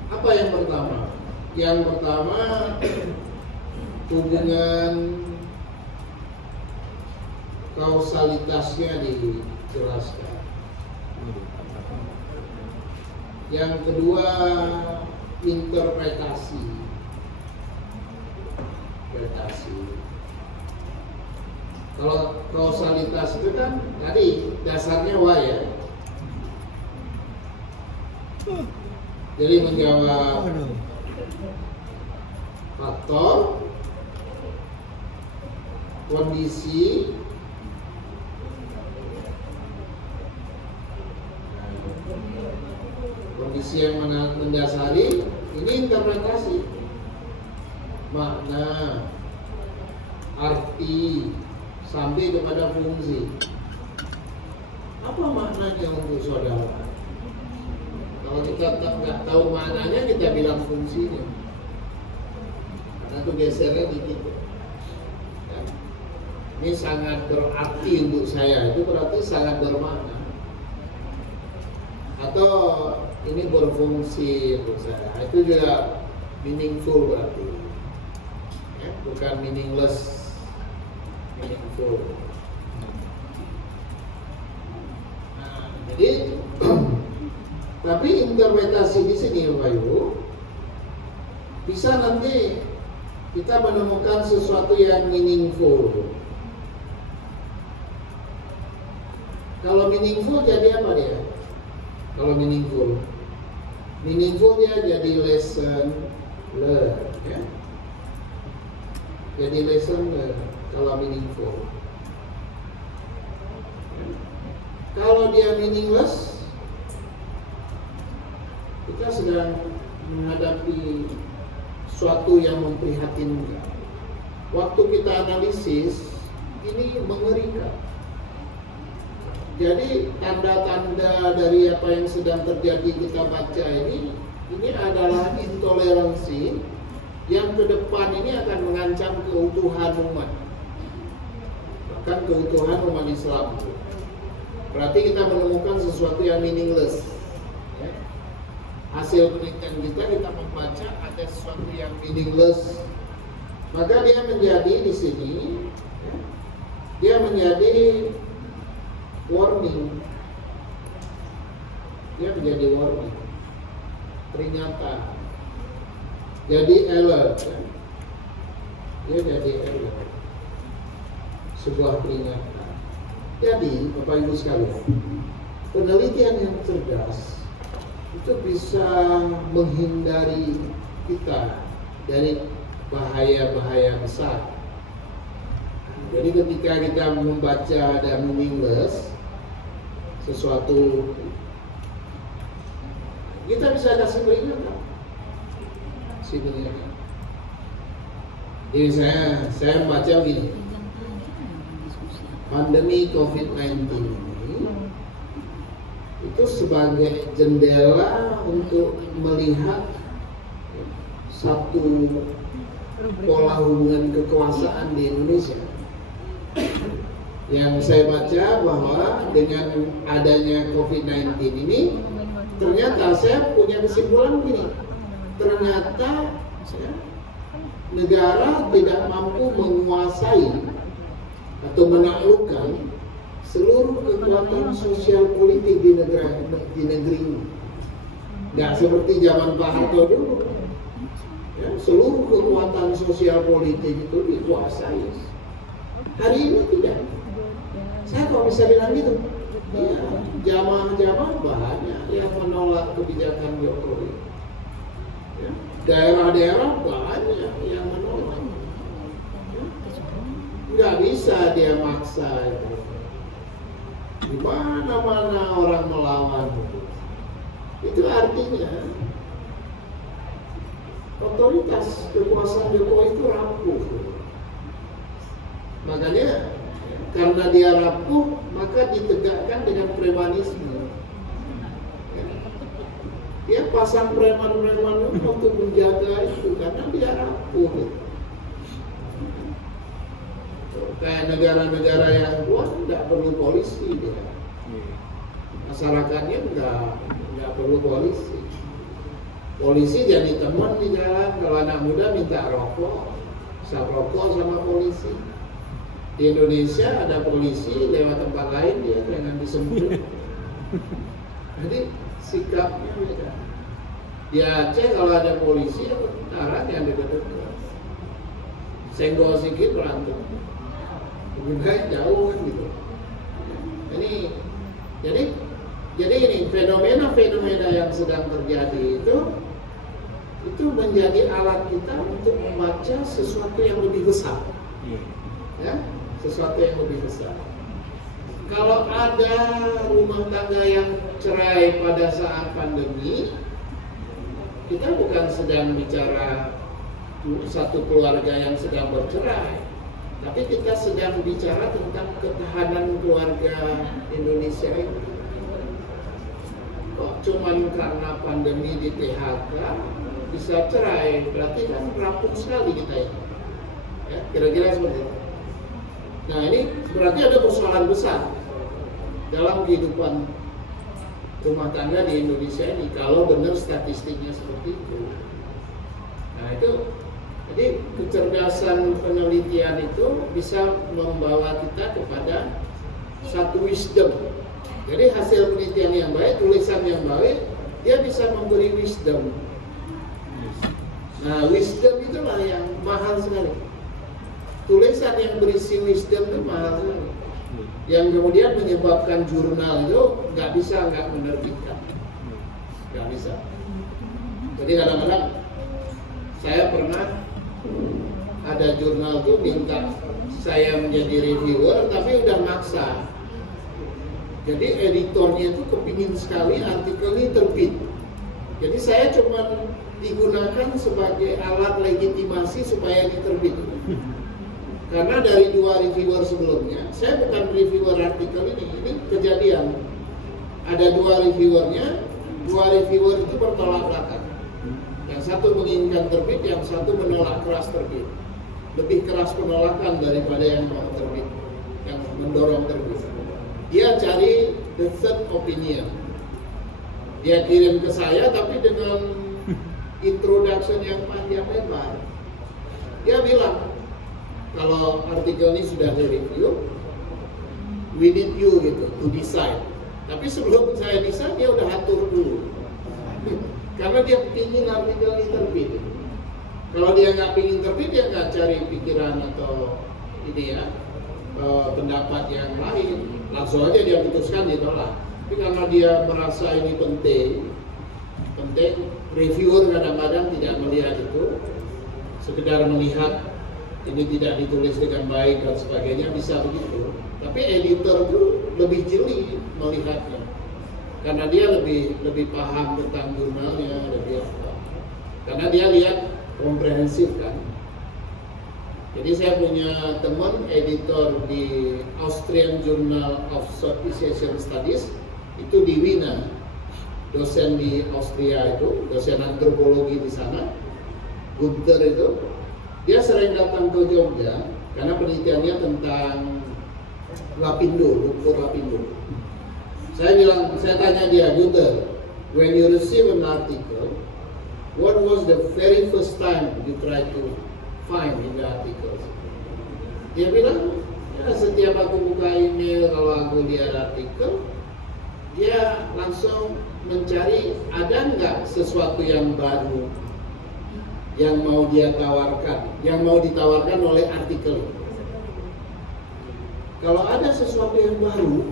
Apa yang pertama? Yang pertama hubungan kausalitasnya dijelaskan. Yang kedua interpretasi. Kalau kausalitas itu kan tadi dasarnya why ya. Jadi menjawab faktor, kondisi, yang mendasari, ini interpretasi, makna, arti, sampai kepada fungsi. Apa maknanya untuk saudara? Kalau kita nggak tahu maknanya, kita bilang fungsinya. Karena itu gesernya dikit. Ya. Ini sangat berarti untuk saya, itu berarti sangat bermakna. Atau ini berfungsi untuk saya, itu juga meaningful berarti. Ya, bukan meaningless. Meaningful. Nah, jadi tapi interpretasi di sini Bapak Ibu bisa nanti kita menemukan sesuatu yang meaningful. Kalau meaningful jadi apa dia? Kalau meaningful dia jadi lesson learn, ya. Jadi lesson learn kalau meaningful. Kalau dia meaningless, kita sedang menghadapi suatu yang memprihatinkan. Waktu kita analisis, ini mengerikan. Jadi tanda-tanda dari apa yang sedang terjadi kita baca ini adalah intoleransi yang ke depan ini akan mengancam keutuhan umat, bahkan keutuhan umat Islam. Berarti kita menemukan sesuatu yang meaningless. Hasil penelitian kita membaca ada sesuatu yang meaningless, maka dia menjadi di sini, dia menjadi warning, dia menjadi warning, peringatan, jadi alert, dia jadi alert, sebuah peringatan. Jadi Bapak Ibu sekalian, penelitian yang cerdas itu bisa menghindari kita dari bahaya-bahaya besar. Jadi ketika kita membaca ada meaningless sesuatu, kita bisa kasih peringatan. Jadi saya membaca begini, pandemi COVID-19 ini itu sebagai jendela untuk melihat satu pola hubungan kekuasaan di Indonesia. Yang saya baca bahwa dengan adanya COVID-19 ini, ternyata saya punya kesimpulan begini, ternyata negara tidak mampu menguasai atau menaklukkan seluruh kekuatan sosial politik di negeri ini. Nggak seperti zaman Pak Harto dulu. Ya, seluruh kekuatan sosial politik itu dikuasai. Hari ini tidak. Saya kalau bisa bilang gitu, ya, jamaah-jamaah banyak yang menolak kebijakan Jokowi. Ya, daerah-daerah banyak yang menolak. Ya, nggak bisa dia maksa itu. Di mana-mana orang melawan. Itu artinya otoritas kekuasaan Jokowi itu rapuh. Makanya karena dia rapuh, maka ditegakkan dengan premanisme. Dia pasang preman-preman untuk menjaga itu karena dia rapuh. Kayak negara-negara yang kuat nggak perlu polisi, dia. Masyarakatnya nggak perlu polisi. Polisi jadi teman di jalan. Kalau anak muda minta rokok, bisa rokok sama polisi. Di Indonesia ada polisi lewat tempat lain dia jangan disembunyi. Jadi sikapnya beda. Di Aceh kalau ada polisi, tentara yang dekat-dekat. Senggol sedikit berantem. Lebih baik jauh kan gitu. Jadi ini fenomena-fenomena yang sedang terjadi itu menjadi alat kita untuk membaca sesuatu yang lebih besar. Ya, sesuatu yang lebih besar. Kalau ada rumah tangga yang cerai pada saat pandemi, kita bukan sedang bicara satu keluarga yang sedang bercerai, tapi kita sedang bicara tentang ketahanan keluarga Indonesia ini. Kok cuman karena pandemi di PHK bisa cerai, berarti kan rapuh sekali kita ini. Ya, kira-kira seperti itu. Nah ini berarti ada persoalan besar dalam kehidupan rumah tangga di Indonesia ini kalau benar statistiknya seperti itu. Nah itu, jadi kecerdasan penelitian itu bisa membawa kita kepada satu wisdom. Jadi hasil penelitian yang baik, tulisan yang baik, dia bisa memberi wisdom. Nah wisdom itulah yang mahal sekali. Tulisan yang berisi wisdom itu mahal sekali. Yang kemudian menyebabkan jurnal itu nggak menerbitkan, nggak bisa. Jadi kadang-kadang saya pernah ada jurnal tuh minta saya menjadi reviewer, tapi udah maksa. Jadi editornya itu kepingin sekali artikel ini terbit. Jadi saya cuma digunakan sebagai alat legitimasi supaya diterbit. Karena dari 2 reviewer sebelumnya, saya bukan reviewer artikel ini kejadian. Ada 2 reviewernya, 2 reviewer itu bertolak belakang. Yang satu menginginkan terbit, yang satu menolak keras terbit. Lebih keras penolakan daripada yang mau terbit, yang mendorong terbit. Dia cari the third opinion. Dia kirim ke saya tapi dengan introduction yang panjang lebar. Dia bilang, kalau artikel ini sudah di-review, we need you gitu, to decide. Tapi sebelum saya decide, dia udah atur dulu. Karena dia ingin artikel ini terbit. Kalau dia nggak ingin terbit, dia nggak cari pikiran atau ini ya, pendapat yang lain. Langsung aja dia putuskan ditolak. Tapi karena dia merasa ini penting, reviewer kadang-kadang tidak melihat itu, sekedar melihat ini tidak ditulis dengan baik dan sebagainya, bisa begitu. Tapi editor itu lebih jeli melihatnya, karena dia lebih paham tentang jurnalnya, karena dia lihat komprehensif kan. Jadi saya punya teman editor di Austrian Journal of Southeast Asian Studies, itu di Wiener, dosen di Austria itu, dosen antropologi di sana, Gunther itu. Dia sering datang ke Jogja karena penelitiannya tentang Lapindo, lumpur Lapindo. Saya tanya dia, Gunther, when you receive an article, what was the very first time you try to find in the articles? Dia bilang, ya setiap aku buka email, kalau aku lihat artikel, dia langsung mencari ada nggak sesuatu yang baru yang mau dia tawarkan, yang mau ditawarkan oleh artikel. Kalau ada sesuatu yang baru,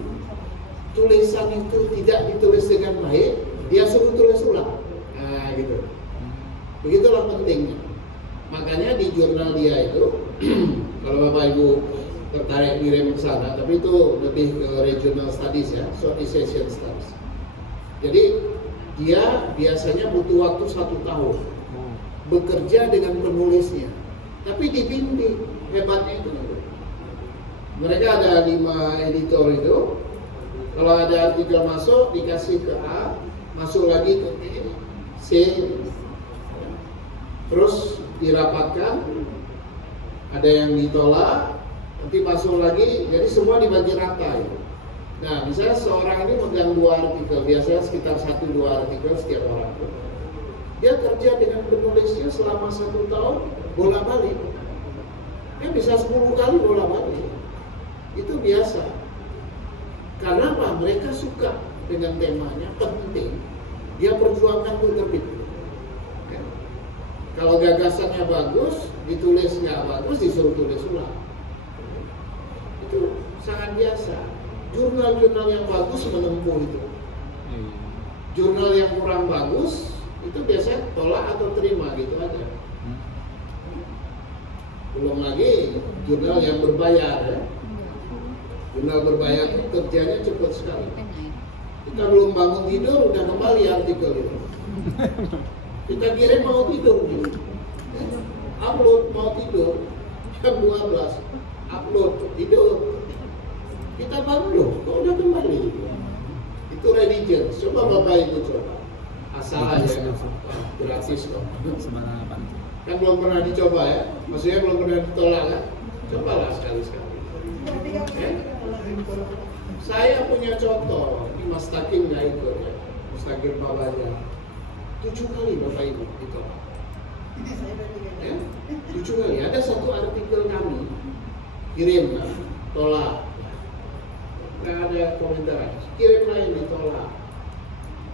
tulisan itu tidak ditulis dengan baik, dia suruh tulis ulang. Nah, gitu. Begitulah pentingnya. Makanya di jurnal dia itu, kalau Bapak Ibu tertarik kirim ke sana, tapi itu lebih ke regional studies ya, Southeast Asian studies. Jadi dia biasanya butuh waktu 1 tahun bekerja dengan penulisnya, tapi dibimbing. Hebatnya itu. Mereka ada 5 editor itu. Kalau ada artikel masuk, dikasih ke A, masuk lagi ke B, C, terus dirapatkan, ada yang ditolak, nanti masuk lagi, jadi semua dibagi rata ya. Nah, misalnya seorang ini megang 2 artikel, biasanya sekitar 1-2 artikel setiap orang. Dia kerja dengan penulisnya selama 1 tahun, bolak-balik. Dia bisa 10 kali bolak-balik. Itu biasa. Karena apa? Mereka suka dengan temanya, penting. Dia perjuangkan untuk terbit. Ya. Kalau gagasannya bagus, ditulis nggak bagus, disuruh tulis ulang. Itu sangat biasa. Jurnal-jurnal yang bagus menempuh itu. Jurnal yang kurang bagus, itu biasanya tolak atau terima gitu aja. Belum lagi jurnal yang berbayar ya. Jurnal berbayar itu kerjanya cepat sekali. Kita belum bangun tidur udah kembali artikel itu. Kita kirim mau tidur gitu. Upload mau tidur jam 12. Upload tidur. Kita bangun loh, kok udah kembali. Itu redigence. Coba Bapak Ibu coba. Asal aja gratis kok. Kan belum pernah dicoba ya. Maksudnya belum pernah ditolak kan. Cobalah sekali-sekali. Ya? Saya punya contoh, ini Mas Takim nggak ikut ya, Mas Takim Babaja 7 kali Bapak Ibu ditolak. Ya? 7 kali, ada satu artikel kami kirim lah, tolak, nggak ada komentar, kirim lain ditolak,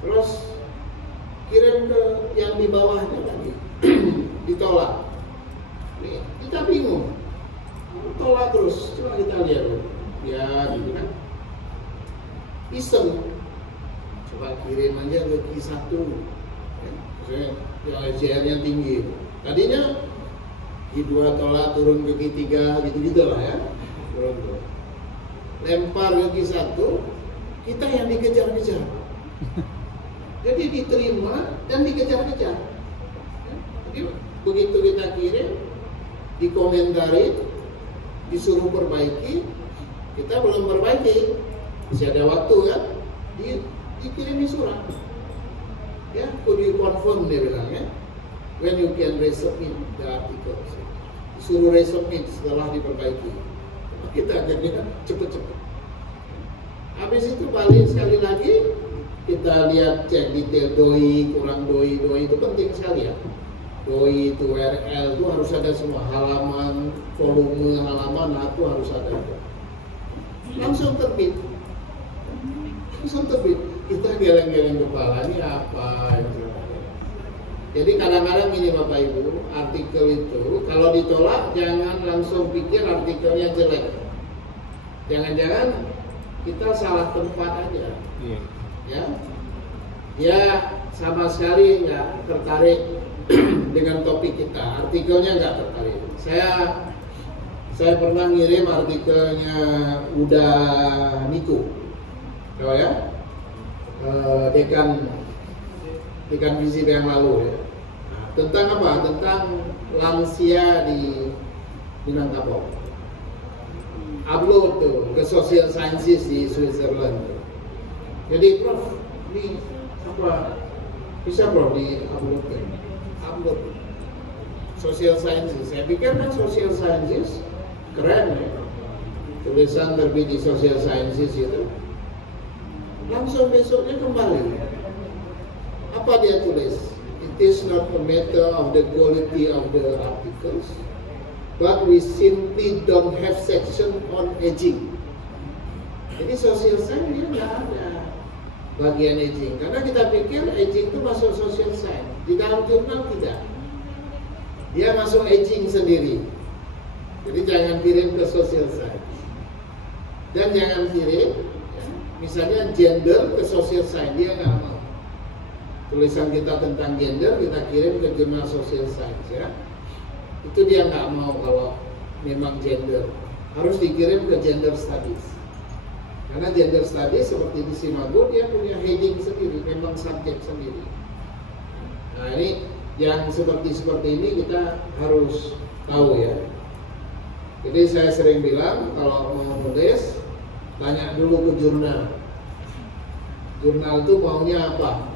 terus kirim ke yang di bawahnya lagi ditolak. Nih, kita bingung, tolak terus, coba kita lihat dulu. Ya, gitu kan. Iseng. Coba kirim aja ke Q1. Ya, misalnya yang LCR-nya tinggi. Tadinya Q2 tolak turun ke Q3 gitu-gitu lah ya. Turun. Lempar ke Q1, kita yang dikejar-kejar. Jadi diterima dan dikejar-kejar. Jadi begitu kita kirim, dikomentari, disuruh perbaiki, kita belum perbaiki, masih ada waktu kan, dikirimi surat. Ya, could you confirm, dia bilang ya, when you can resubmit the article. Suruh resubmit setelah diperbaiki. Kita jadinya cepet-cepet. Habis itu balik sekali lagi, kita lihat cek detail doi, kurang doi itu penting sekali ya. Doi itu URL itu harus ada semua, halaman, volume halaman itu harus ada. Langsung terbit. Kita geleng-geleng kepala, ini apa itu. Jadi kadang-kadang ini Bapak Ibu, artikel itu kalau ditolak jangan langsung pikir artikelnya jelek. Jangan-jangan kita salah tempat aja. Ya sama sekali nggak tertarik dengan topik kita, artikelnya nggak tertarik. Saya pernah ngirim artikelnya Uda Niku, ya, dekan FISIP yang lalu ya. Nah, tentang apa? Tentang lansia di Minangkabau. Upload tuh ke Social Sciences di Switzerland. Jadi Prof, ini apa? Bisa Prof di upload? Upload Social Sciences. Saya pikir kan Social Sciences keren ya. Tulisan terbit di Social Sciences itu. Langsung besoknya kembali. Apa dia tulis? It is not a matter of the quality of the articles, but we simply don't have section on aging. Jadi social science dia nggak ada bagian aging, karena kita pikir aging itu masuk social science. Di dalam jurnal tidak. Dia masuk aging sendiri. Jadi jangan kirim ke social science. Dan jangan kirim, misalnya gender ke social science, dia nggak mau. Tulisan kita tentang gender kita kirim ke jurnal social science ya. Itu dia nggak mau kalau memang gender. Harus dikirim ke gender studies. Karena gender studies seperti di Simago dia punya heading sendiri, memang subjek sendiri. Nah ini yang seperti ini kita harus tahu ya. Jadi saya sering bilang kalau mau nulis tanya dulu ke jurnal. Jurnal itu maunya apa?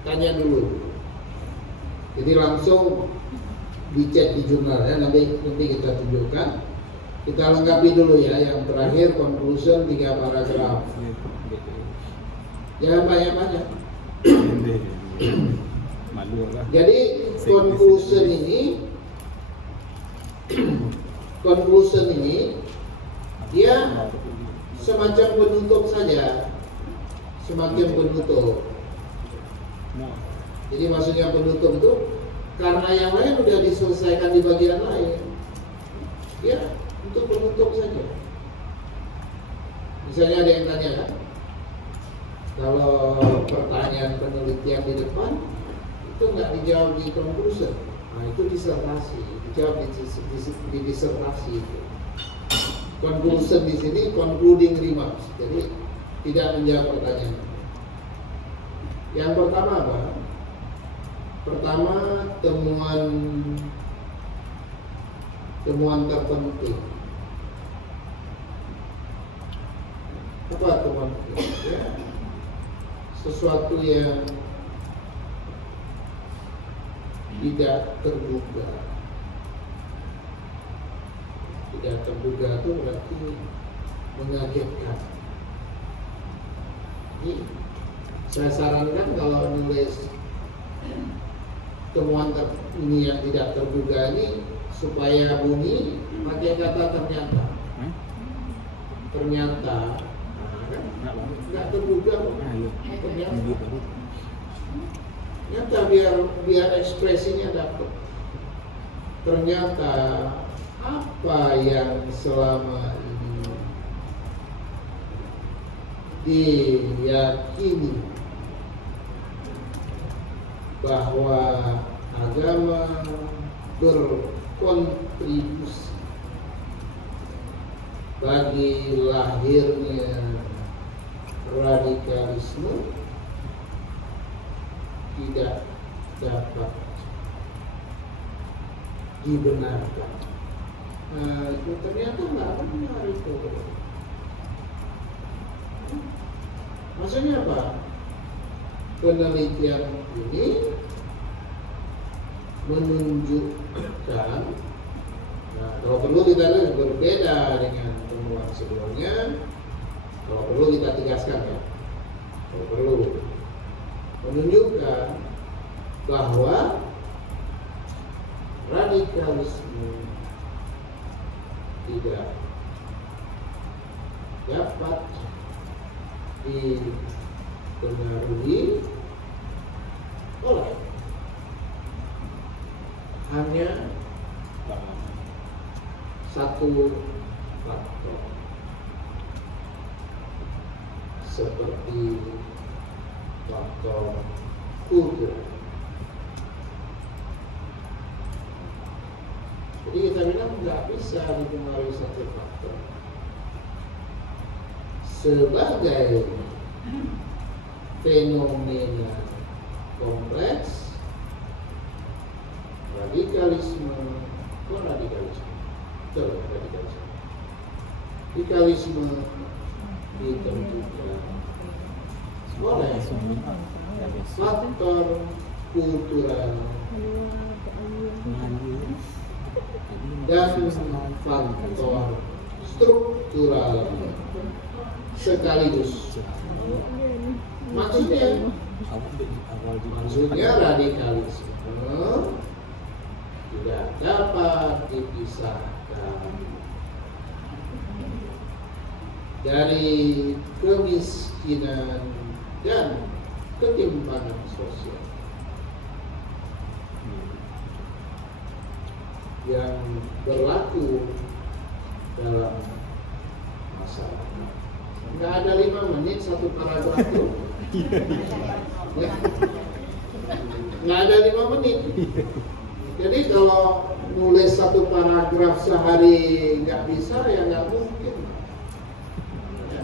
Tanya dulu. Jadi langsung dicek di jurnal ya, nanti kita tunjukkan. Kita lengkapi dulu ya, yang terakhir conclusion 3 paragraf. Jangan banyak-banyak. Jadi conclusion ini dia semacam penutup saja, semacam penutup. Jadi maksudnya penutup itu karena yang lain sudah diselesaikan di bagian lain, ya untuk penutup saja. Misalnya ada yang tanya kan, kalau pertanyaan penelitian di depan itu nggak dijawab di conclusion, nah itu disertasi, dijawab di disertasi itu. Conclusion di sini concluding remarks, jadi tidak menjawab pertanyaan. Yang pertama apa? Pertama temuan terpenting. Apa temuan terpenting? Ya, sesuatu yang tidak terduga. Tidak terduga itu berarti mengagetkan. Ini saya sarankan kalau nulis temuan ini yang tidak terduga ini supaya bunyi pakai kata ternyata. Ternyata nggak terduga kok. Ternyata biar ekspresinya dapat. Ternyata apa yang selama ini diyakini bahwa agama berkontribusi bagi lahirnya radikalisme tidak dapat dibenarkan. Nah, itu ternyata nggak benar itu. Maksudnya apa? Penelitian ini menunjukkan, nah, kalau perlu kita lihat berbeda dengan temuan sebelumnya. Kalau perlu kita tegaskan ya, kalau perlu menunjukkan bahwa radikalisme tidak dapat dipengaruhi oleh hanya satu faktor, seperti faktor kultur. Jadi kita bilang nggak bisa dipengaruhi satu faktor. Sebagai fenomena kompleks, radikalisme ditentukan oleh faktor kultural dan faktor struktural sekaligus. Maksudnya radikalisme tidak dapat dipisahkan dari kemiskinan dan ketimpangan sosial yang berlaku dalam masyarakat. Nggak ada 5 menit satu paragraf itu. Ya. Nggak ada 5 menit. Jadi kalau nulis satu paragraf sehari nggak bisa, ya nggak mungkin. Ya.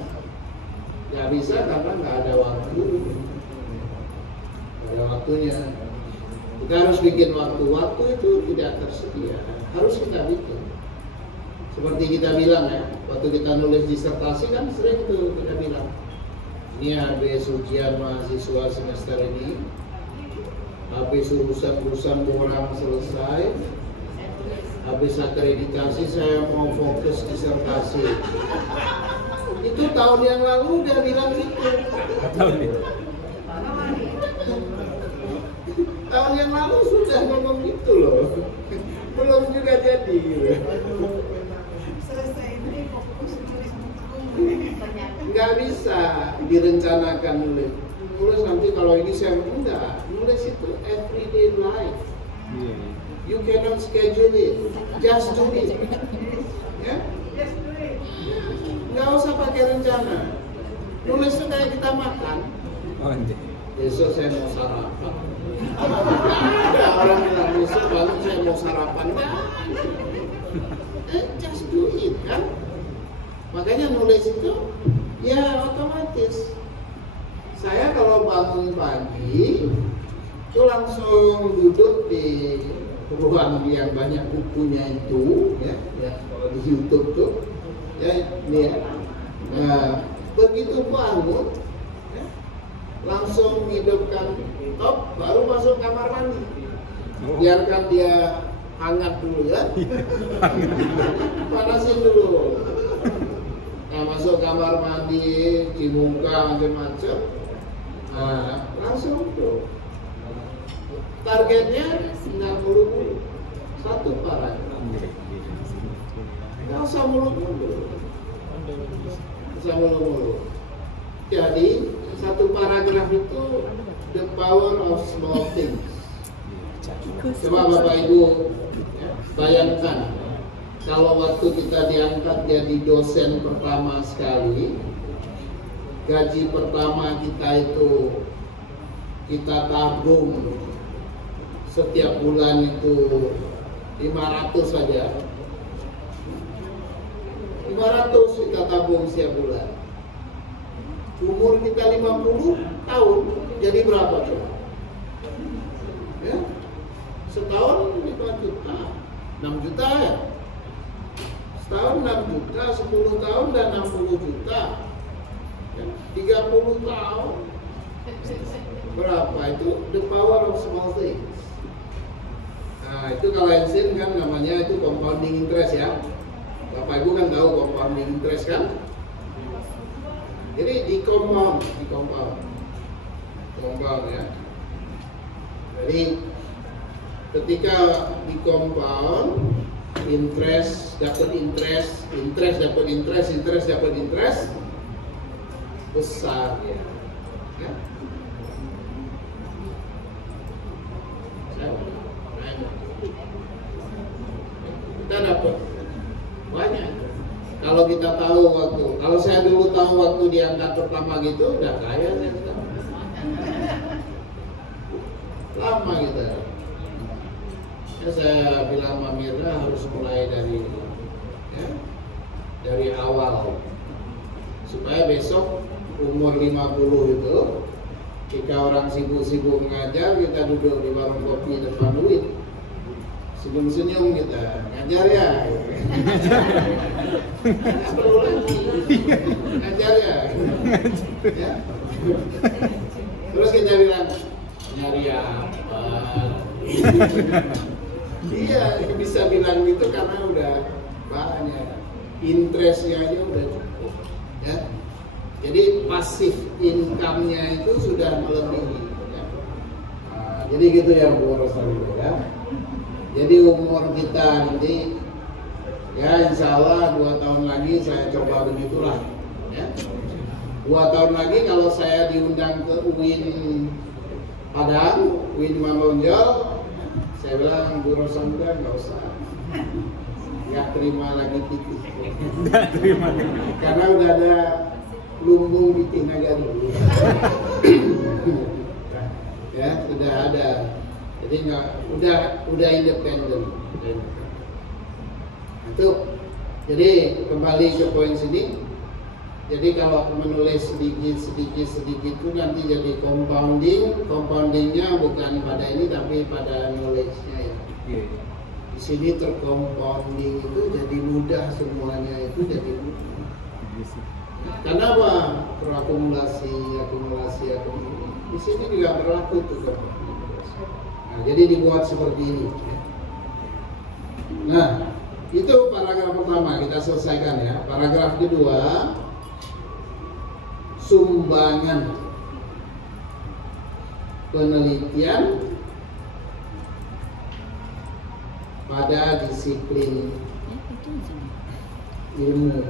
Nggak bisa karena nggak ada waktu. Nggak ada waktunya. Kita harus bikin waktu. Waktu itu tidak tersedia. Harus kita bikin. Seperti kita bilang ya, waktu kita nulis disertasi kan sering tuh kita bilang, ini habis ujian mahasiswa semester ini, habis urusan borang selesai, habis akreditasi saya mau fokus disertasi. Itu tahun yang lalu udah bilang gitu. Tahun yang lalu sudah ngomong gitu loh. Belum juga jadi. Nggak bisa direncanakan nulis. Nulis nanti kalau ini saya enggak. Nulis itu everyday life. You cannot schedule it. Just do it. Ya? Nggak usah pakai rencana. Nulis itu kayak kita makan. Besok saya mau sarapan. Ada orang bilang besok bangun saya mau sarapan. Just do it kan. Makanya nulis itu ya otomatis. Saya kalau bangun pagi itu langsung duduk di ruang yang banyak bukunya itu, ya kalau di YouTube tuh, ya ini ya. Nah, begitu bangun, ya, langsung hidupkan top, baru masuk kamar mandi. Biarkan dia hangat dulu ya, panasin dulu. Nah, masuk kamar mandi, cuci muka macam-macam. Nah, langsung tuh. Targetnya 60 satu paragraf. Nggak usah mulu-mulu. Jadi satu paragraf itu the power of small things. Coba Bapak Ibu ya, bayangkan kalau waktu kita diangkat jadi dosen pertama sekali, gaji pertama kita itu kita tabung setiap bulan itu 500 saja. 500 kita tabung setiap bulan. Umur kita 50 tahun, jadi berapa coba? Ya, setahun 5 juta, 6 juta ya. Setahun 6 juta, 10 tahun dan 60 juta. Ya, 30 tahun. Berapa itu? The power of small things. Nah, itu kalau Einstein kan namanya itu compounding interest ya. Bapak Ibu kan tahu compounding interest kan? Jadi di compound ya. Jadi ketika di compound interest dapat interest dapat interest besar ya. Kita dapat banyak. Kalau kita tahu kalau saya dulu tahu waktu diangkat pertama gitu, udah kaya saya sekarang. Lama kita. Ya, saya bilang sama Mirna harus mulai dari awal supaya besok umur 50 itu ketika orang sibuk-sibuk mengajar, kita duduk di warung kopi depan duit, senyum-senyum kita ngajar ya. Nggak perlu lagi ngajar ya. Terus kita bilang nyari apa? Iya, bisa bilang gitu karena udah banyak interestnya aja udah cukup ya. Jadi pasif income-nya itu sudah melebihi ya. Nah, jadi gitu ya Bu Rosario ya. Jadi umur kita nanti ya insya Allah 2 tahun lagi saya coba begitulah ya. 2 tahun lagi kalau saya diundang ke UIN Padang, UIN Manonjol, saya bilang Bu Rosario nggak usah, nggak terima lagi titik. Nggak terima karena udah ada lumbung di Tinagari. Ya sudah ada, jadi udah independen. Itu jadi kembali ke poin sini. Jadi kalau menulis sedikit itu nanti jadi compoundingnya bukan pada ini tapi pada knowledge-nya ya. Di sini tercompounding itu jadi mudah, semuanya itu jadi mudah. Karena apa? Terakumulasi. Di sini juga berlaku tuh. Nah, jadi dibuat seperti ini. Nah, itu paragraf pertama kita selesaikan ya. Paragraf kedua, sumbangan penelitian pada disiplin ilmu.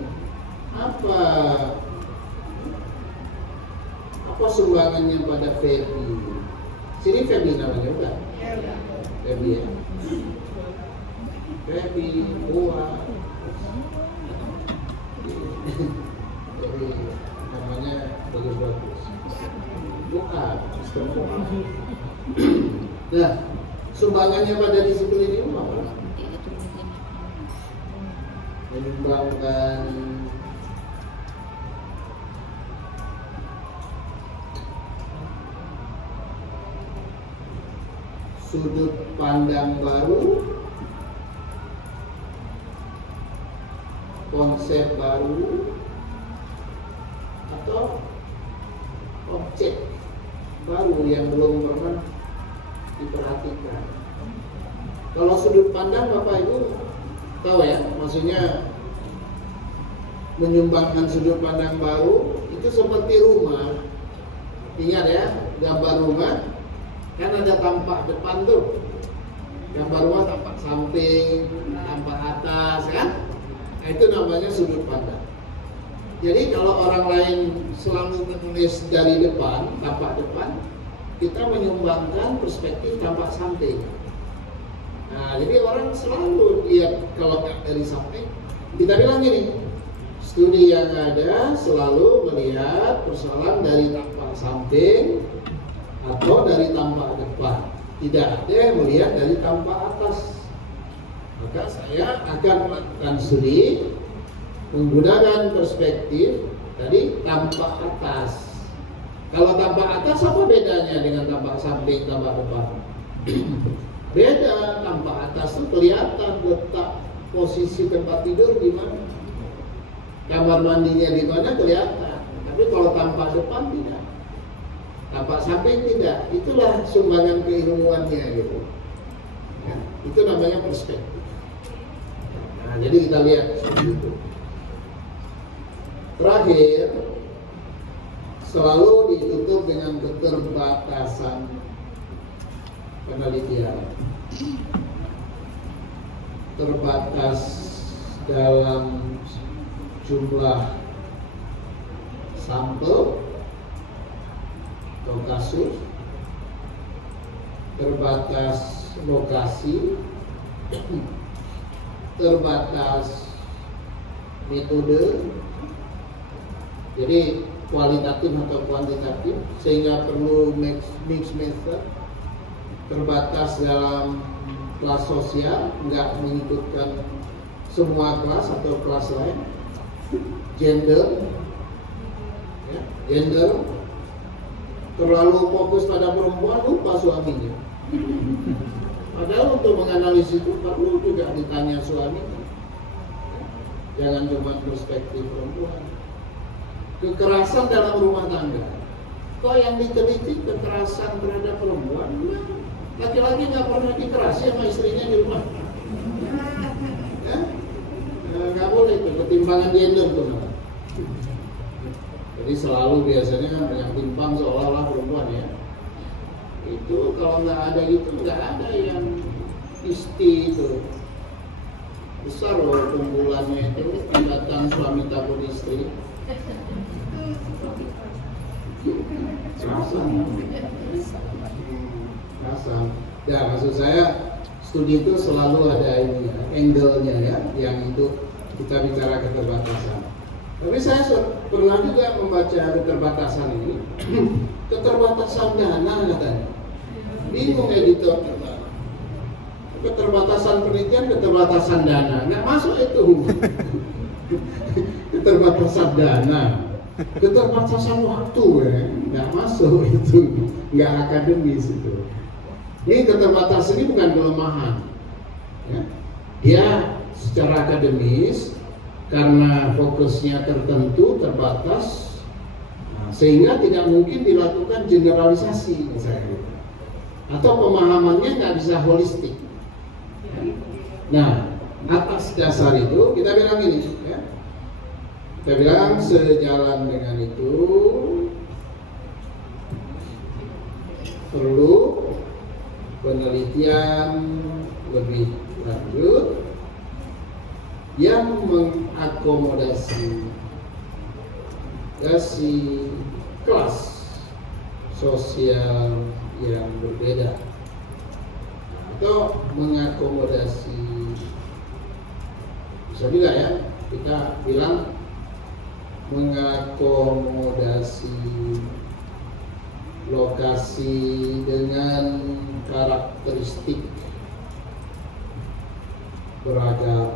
Apa sumbangannya pada Febi? Sini Febi namanya bukan? Febi ya. Febi, Buah. Jadi namanya bagus-bagus. Bukan. Nah, sumbangannya pada disiplin ilmu apa? Menyumbangkan sudut pandang baru, konsep baru, atau objek baru yang belum pernah diperhatikan. Kalau sudut pandang Bapak Ibu tahu ya, maksudnya menyumbangkan sudut pandang baru itu seperti rumah. Ingat ya, gambar rumah kan ada tampak depan tuh. Gambar rumah tampak samping, tampak atas kan? Nah, itu namanya sudut pandang. Jadi kalau orang lain selalu menulis dari depan, tampak depan, kita menyumbangkan perspektif tampak samping. Nah, jadi orang selalu lihat kalau dari samping. Kita bilang gini, studi yang ada selalu melihat persoalan dari tampak samping atau dari tampak depan. Tidak ada yang melihat dari tampak atas. Maka saya akan melakukan studi menggunakan perspektif dari tampak atas. Kalau tampak atas apa bedanya dengan tampak samping, tampak depan? Beda. Tampak atas itu kelihatan letak posisi tempat tidur di mana, kamar mandinya di mana kelihatan. Tapi kalau tampak depan tidak, tampak samping tidak. Itulah sumbangan keilmuannya gitu. Ya, itu namanya perspektif. Nah, jadi kita lihat seperti itu. Terakhir, selalu ditutup dengan keterbatasan penelitian. Terbatas dalam jumlah sampel atau kasus, terbatas lokasi, terbatas metode, jadi kualitatif atau kuantitatif, sehingga perlu mix method, terbatas dalam kelas sosial, nggak mengikutkan semua kelas atau kelas lain, gender, ya, gender, terlalu fokus pada perempuan, lupa suaminya. Padahal untuk menganalisis itu perlu juga ditanya suaminya, jangan cuma perspektif perempuan. Kekerasan dalam rumah tangga, kok yang diteliti kekerasan terhadap perempuan? Laki-laki nggak pernah dikerasi sama istrinya di rumah, ya? Nggak boleh itu, ketimpangan gender tuh. Jadi selalu biasanya kan yang timpang seolah-olah perempuan ya. Itu kalau nggak ada gitu, nggak ada yang isti itu. Besar loh kumpulannya itu, datang suami takut istri. Kasar. Ya, maksud saya studi itu selalu ada ini ya, angle-nya ya, yang itu kita bicara keterbatasan. Tapi saya pernah juga membaca keterbatasan ini, keterbatasan dana katanya. Bingung editor kita. Keterbatasan penelitian, keterbatasan dana, nggak masuk itu. Keterbatasan dana, keterbatasan waktu ya, nggak masuk itu, nggak akademis itu. Ini keterbatasan ini bukan kelemahan, ya. Dia secara akademis karena fokusnya tertentu terbatas, nah, sehingga tidak mungkin dilakukan generalisasi misalnya, atau pemahamannya nggak bisa holistik. Nah, atas dasar itu kita bilang ini, ya. Kita bilang sejalan dengan itu perlu penelitian lebih lanjut yang mengakomodasi kelas sosial yang berbeda, atau mengakomodasi, bisa juga ya kita bilang mengakomodasi lokasi dengan karakteristik beragam,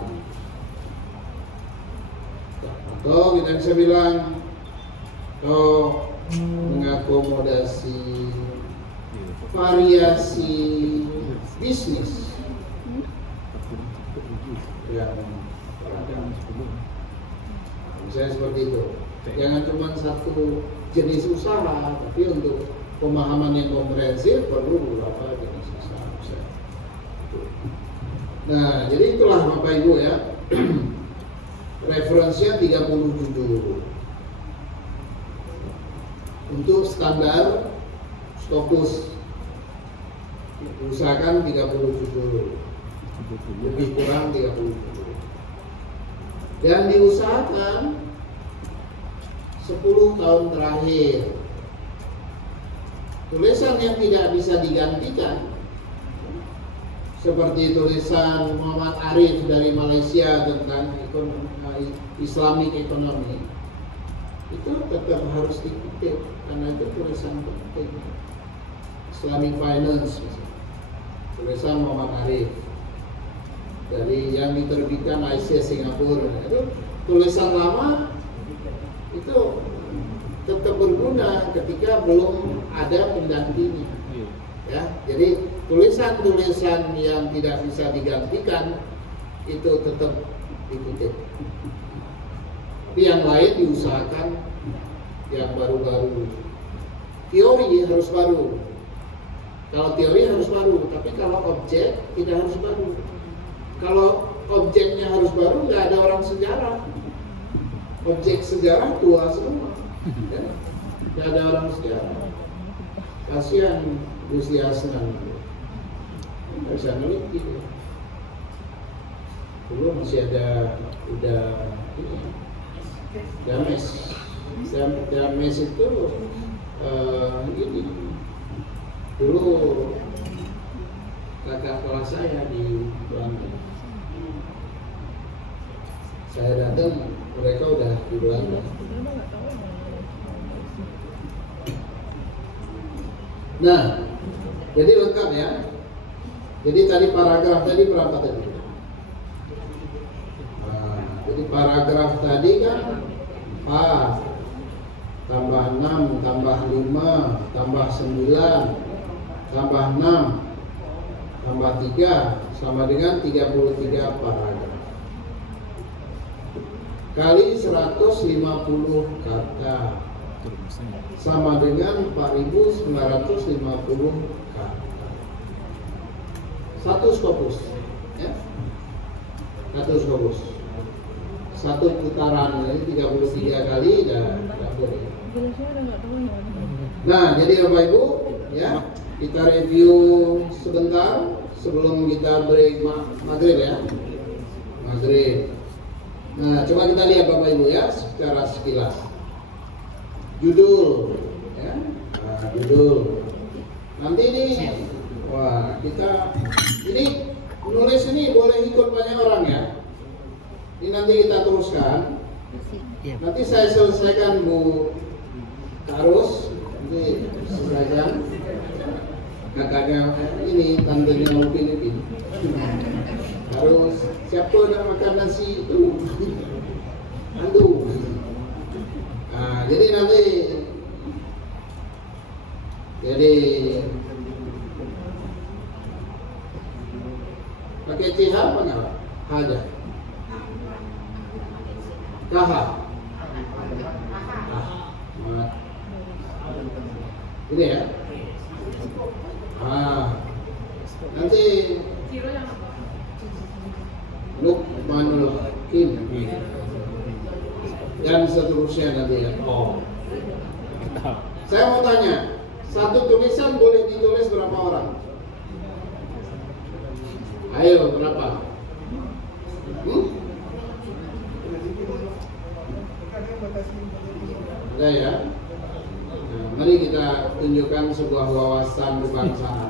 atau kita bisa bilang mengakomodasi variasi bisnis yang beragam. Misalnya seperti itu. Jangan cuma satu jenis usaha, tapi untuk pemahaman yang komprehensif perlu beberapa jenis usaha. Nah, jadi itulah Bapak Ibu ya. Referensinya 30 judul. Untuk standar Scopus usahakan 30 judul, lebih kurang 30 judul. Dan diusahakan 10 tahun terakhir tulisan yang tidak bisa digantikan, seperti tulisan Muhammad Arif dari Malaysia tentang Islamic Economy, itu tetap harus dikutip karena itu tulisan penting. Islamic Finance misalnya, tulisan Muhammad Arif dari yang diterbitkan ICS Singapura, itu tulisan lama itu tetap berguna. berguna ketika belum ada pendampingnya. Ya, jadi tulisan-tulisan yang tidak bisa digantikan itu tetap dikutip. Tapi yang lain diusahakan yang baru-baru. Teori harus baru. Kalau teori harus baru, tapi kalau objek tidak harus baru. Kalau objeknya harus baru, nggak ada orang sejarah. Objek sejarah tua semua, ya? Nggak ada orang sejarah. Kasihan Gusti Asnan, nggak bisa neliti. Dulu masih ada udah ini, Dames itu ini. Dulu kakak kelas saya di Belanda. Saya datang, mereka udah di Belanda. Nah, jadi lengkap ya. Jadi tadi paragraf tadi berapa tadi? Nah, jadi paragraf tadi kan 4 tambah 6 tambah 5 tambah 9 tambah 6 tambah 3 sama dengan 33 paragraf kali 150 kata sama dengan 4.950 kata. Satu skopus, ya? Satu skopus. Satu putaran ini 33 kali dan dapur. Nah, jadi Bapak Ibu, ya, kita review sebentar sebelum kita break maghrib ya. Maghrib. Nah, coba kita lihat Bapak Ibu ya secara sekilas. Judul, ya. Nah, judul. Nanti ini, wah kita ini menulis ini boleh ikut banyak orang ya. Ini nanti kita teruskan. Nanti saya selesaikan Bu Karus, nanti selesaikan. Kakaknya ini tantenya mau Filipin. Harus siapa nak makan nasi itu? Antu. Nah, jadi nanti pakai CH apa enggak? Ada. Kaha. Ini ya. Nanti Lukmanul Hakim dan seterusnya nanti ya. Saya mau tanya, satu tulisan boleh ditulis berapa orang? Ayo berapa? Ada ya? Nah, mari kita tunjukkan sebuah wawasan kebangsaan.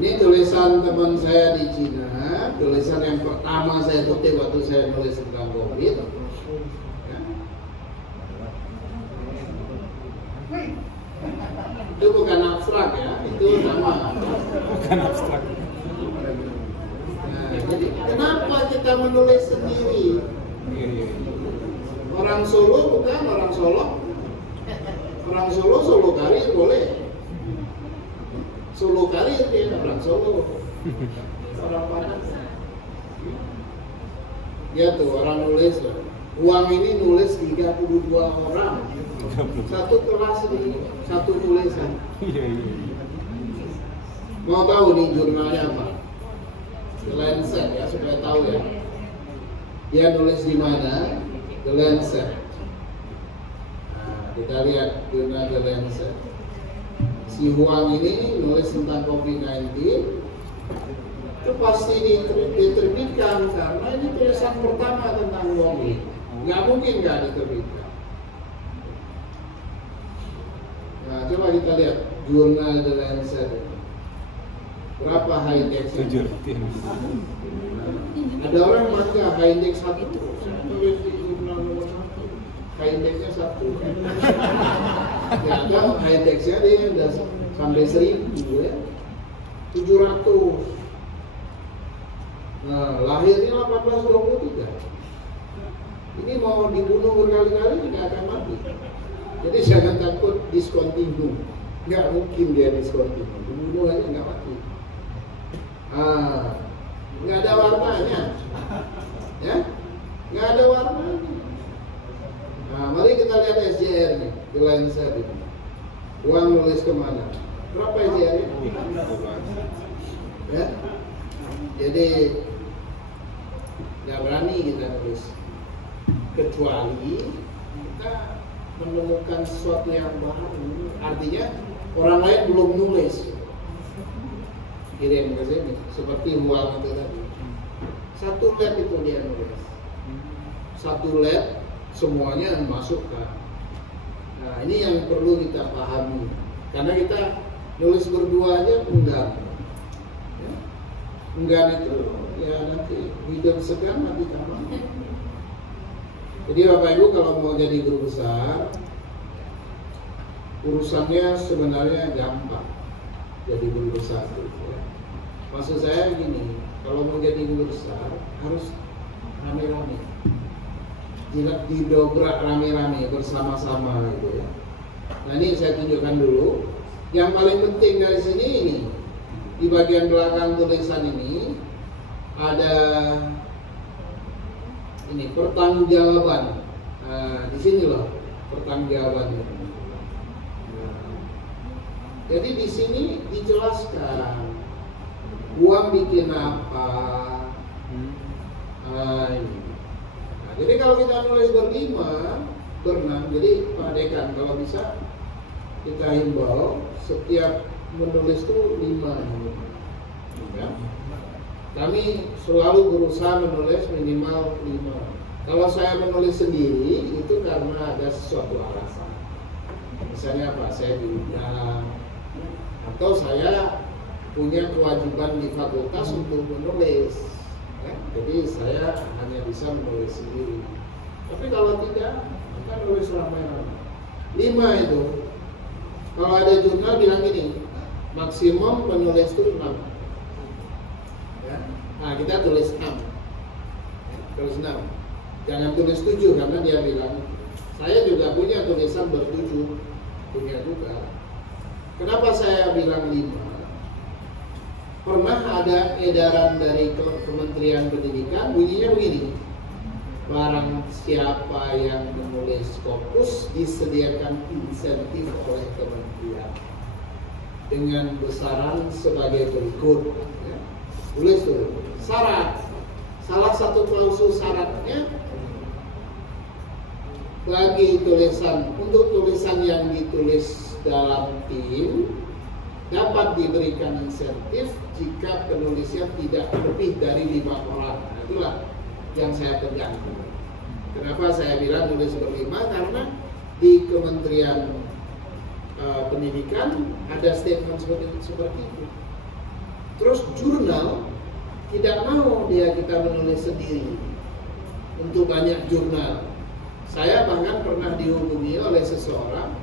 Ini tulisan teman saya di Cina, tulisan yang pertama saya kutip waktu saya nulis tentang COVID. Ya. Itu bukan abstrak ya, itu nama. Bukan abstrak. Nah, jadi kenapa kita menulis sendiri? Orang Solo bukan orang Solo. Orang Solo Solo Karir boleh. Solo Karir dia orang Solo. Orang Padang. Ya tuh orang nulis lah. Uang ini nulis 32 orang. Satu kelas di satu tulisan. Mau tahu nih jurnalnya apa? The Lancet ya, supaya tahu ya. Dia nulis di mana? The Lancet. Nah, kita lihat jurnal The Lancet. Si Huang ini nulis tentang COVID-19. Itu pasti diterbitkan karena ini tulisan pertama tentang COVID. Nggak mungkin nggak diterbitkan. Nah, coba kita lihat jurnal The Lancet. Berapa high index? Ada orang baca high index 1. Tulis di jurnal nomor 1. High indexnya 1. Ternyata high indexnya dia udah sampai 1000 ya. 700. Nah, lahirnya 1823. Ini mau dibunuh berkali-kali tidak akan mati. Jadi jangan takut discontinue. Nggak mungkin dia discontinue. Dibunuh aja nggak mati. Nggak ada warnanya, ya? Nggak ada warnanya. Nah, mari kita lihat SJR nih di Lensa ini. Uang nulis kemana? Berapa SJR-nya? Ya? Jadi nggak berani kita nulis, kecuali kita menemukan sesuatu yang baru. Artinya orang lain belum nulis, kirim ke sini. Seperti uang itu tadi. Satu led itu dia nulis. Satu led semuanya masukkan. Nah, ini yang perlu kita pahami. Karena kita nulis berdua aja enggan. Ya. Enggan itu ya nanti hidup segan mati tambah. Jadi Bapak Ibu kalau mau jadi guru besar, urusannya sebenarnya gampang. Jadi guru besar itu. Ya. Maksud saya gini, kalau mau jadi guru besar harus rame-rame. Didobrak rame-rame bersama-sama gitu ya. Nah ini saya tunjukkan dulu. Yang paling penting dari sini ini di bagian belakang tulisan ini ada ini pertanggungjawaban. Nah, di sini loh pertanggungjawabannya. Nah, jadi di sini dijelaskan uang bikin apa. Ini. Jadi kalau kita nulis berlima, berenam, jadi Pak Dekan kalau bisa kita himbau setiap menulis itu 5. Ya. Kami selalu berusaha menulis minimal 5. Kalau saya menulis sendiri itu karena ada sesuatu alasan. Misalnya apa? Saya diundang atau saya punya kewajiban di fakultas untuk menulis. Ya, jadi saya hanya bisa menulis sendiri. Tapi kalau tidak, kita nulis ramai-ramai. 5 itu. Kalau ada jurnal bilang gini, maksimum penulis itu 6. Ya. Nah kita tulis 6. Tulis 6. Jangan tulis 7 karena dia bilang, saya juga punya tulisan ber-7. Punya juga. Kenapa saya bilang 5? Pernah ada edaran dari Kementerian Pendidikan bunyinya begini, barang siapa yang menulis Scopus disediakan insentif oleh kementerian dengan besaran sebagai berikut ya. Tulis dulu syarat, salah satu klausul syaratnya bagi tulisan, untuk tulisan yang ditulis dalam tim dapat diberikan insentif jika penulisnya tidak lebih dari 5 orang. Nah, itulah yang saya pegang. Kenapa saya bilang tulis berlima? Karena di Kementerian Pendidikan ada statement seperti itu. Terus jurnal tidak mau dia kita menulis sendiri untuk banyak jurnal. Saya bahkan pernah dihubungi oleh seseorang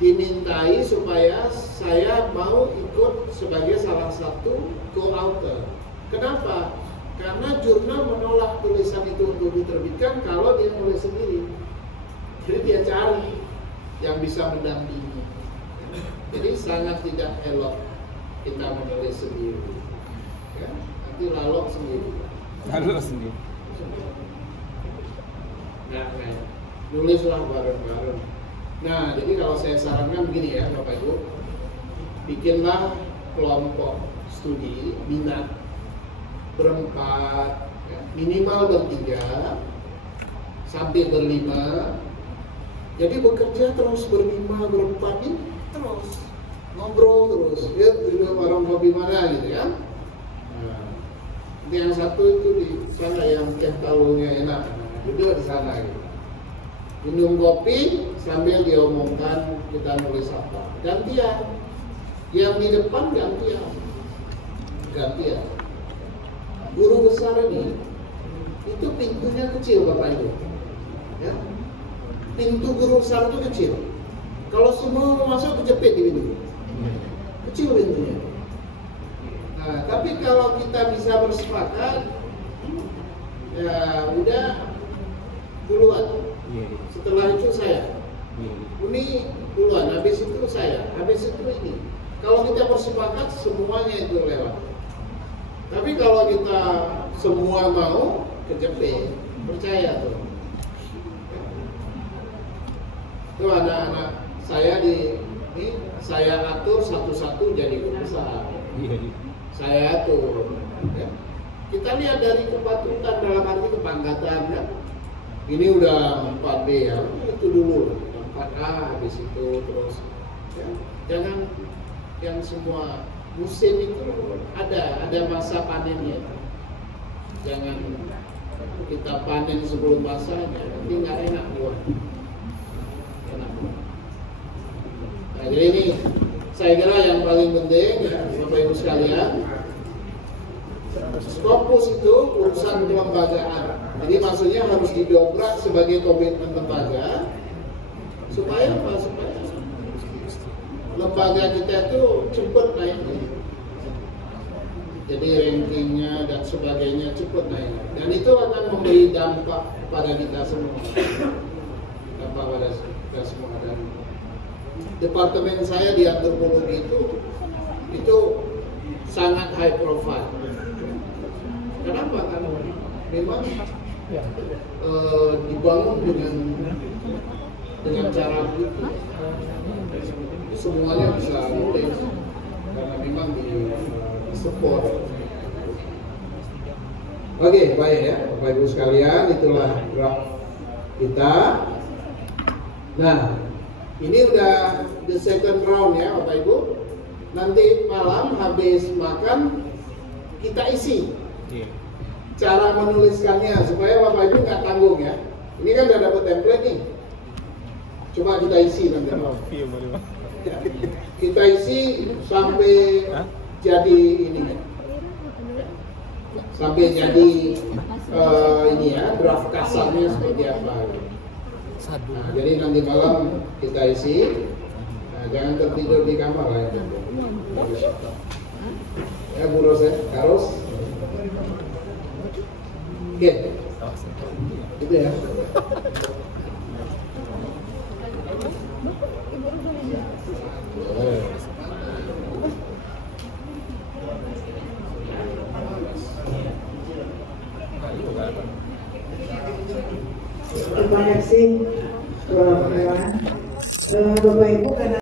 dimintai supaya saya mau ikut sebagai salah satu co-author. Kenapa? Karena jurnal menolak tulisan itu untuk diterbitkan kalau dia nulis sendiri. Jadi dia cari yang bisa mendampingi. Jadi sangat tidak elok kita menulis sendiri. Ya, nanti lalok sendiri. Lalok sendiri. Nah, nulislah bareng-bareng. Nah, jadi kalau saya sarankan begini ya Bapak Ibu, bikinlah kelompok studi minat berempat, ya, minimal bertiga sampai berlima. Jadi bekerja terus berlima berempat ini terus ngobrol terus, ya juga warung kopi mana gitu ya. Nah, yang satu itu di sana yang teh talunya enak, duduk di sana gitu. Minum kopi sambil diomongkan kita nulis apa. Gantian. Yang di depan gantian. Gantian. Guru besar ini itu pintunya kecil Bapak Ibu. Ya. Pintu guru besar itu kecil. Kalau semua mau masuk kejepit di pintu. Kecil pintunya. Nah, tapi kalau kita bisa bersepakat, ya udah duluan. Setelah itu saya. Ini duluan, habis itu saya, habis itu ini. Kalau kita bersepakat semuanya itu lewat. Tapi kalau kita semua mau kejepit, percaya tuh. Itu anak-anak saya ini saya atur satu-satu jadi pengusaha. Saya atur. Ya. Kita lihat dari kepatutan dalam arti kepangkatan kan. Ini udah 4D ya, itu dulu 4A habis itu terus. Ya. Jangan yang semua musim itu ada masa panennya. Jangan kita panen sebelum masanya, nanti nggak enak buah. Nah, jadi ini saya kira yang paling penting ya, Bapak Ibu sekalian, Scopus itu urusan kelembagaan. Jadi maksudnya harus didobrak sebagai komitmen lembaga supaya apa? Supaya lembaga kita itu cepat naiknya. Jadi rankingnya dan sebagainya cepat naiknya. Dan itu akan memberi dampak pada kita semua. Dampak pada kita semua. Dan departemen saya di antropologi itu sangat high profile. Kenapa? Karena memang dibangun dengan cara begitu. Semuanya bisa nulis karena memang di support. Oke, baik ya, Bapak Ibu sekalian, itulah draft kita. Nah, ini udah the second round ya, Bapak Ibu. Nanti malam habis makan kita isi cara menuliskannya supaya Bapak Ibu nggak tanggung ya. Ini kan udah dapat template nih. Cuma kita isi nanti. Kita isi sampai jadi ini, sampai jadi ini ya draft kasarnya seperti apa. Nah, jadi nanti malam kita isi. Nah, jangan tertidur di kamar lah ya. Ya Bu Rose, Karos. Oke, itu ya. Terima kasih Bapak Ibu karena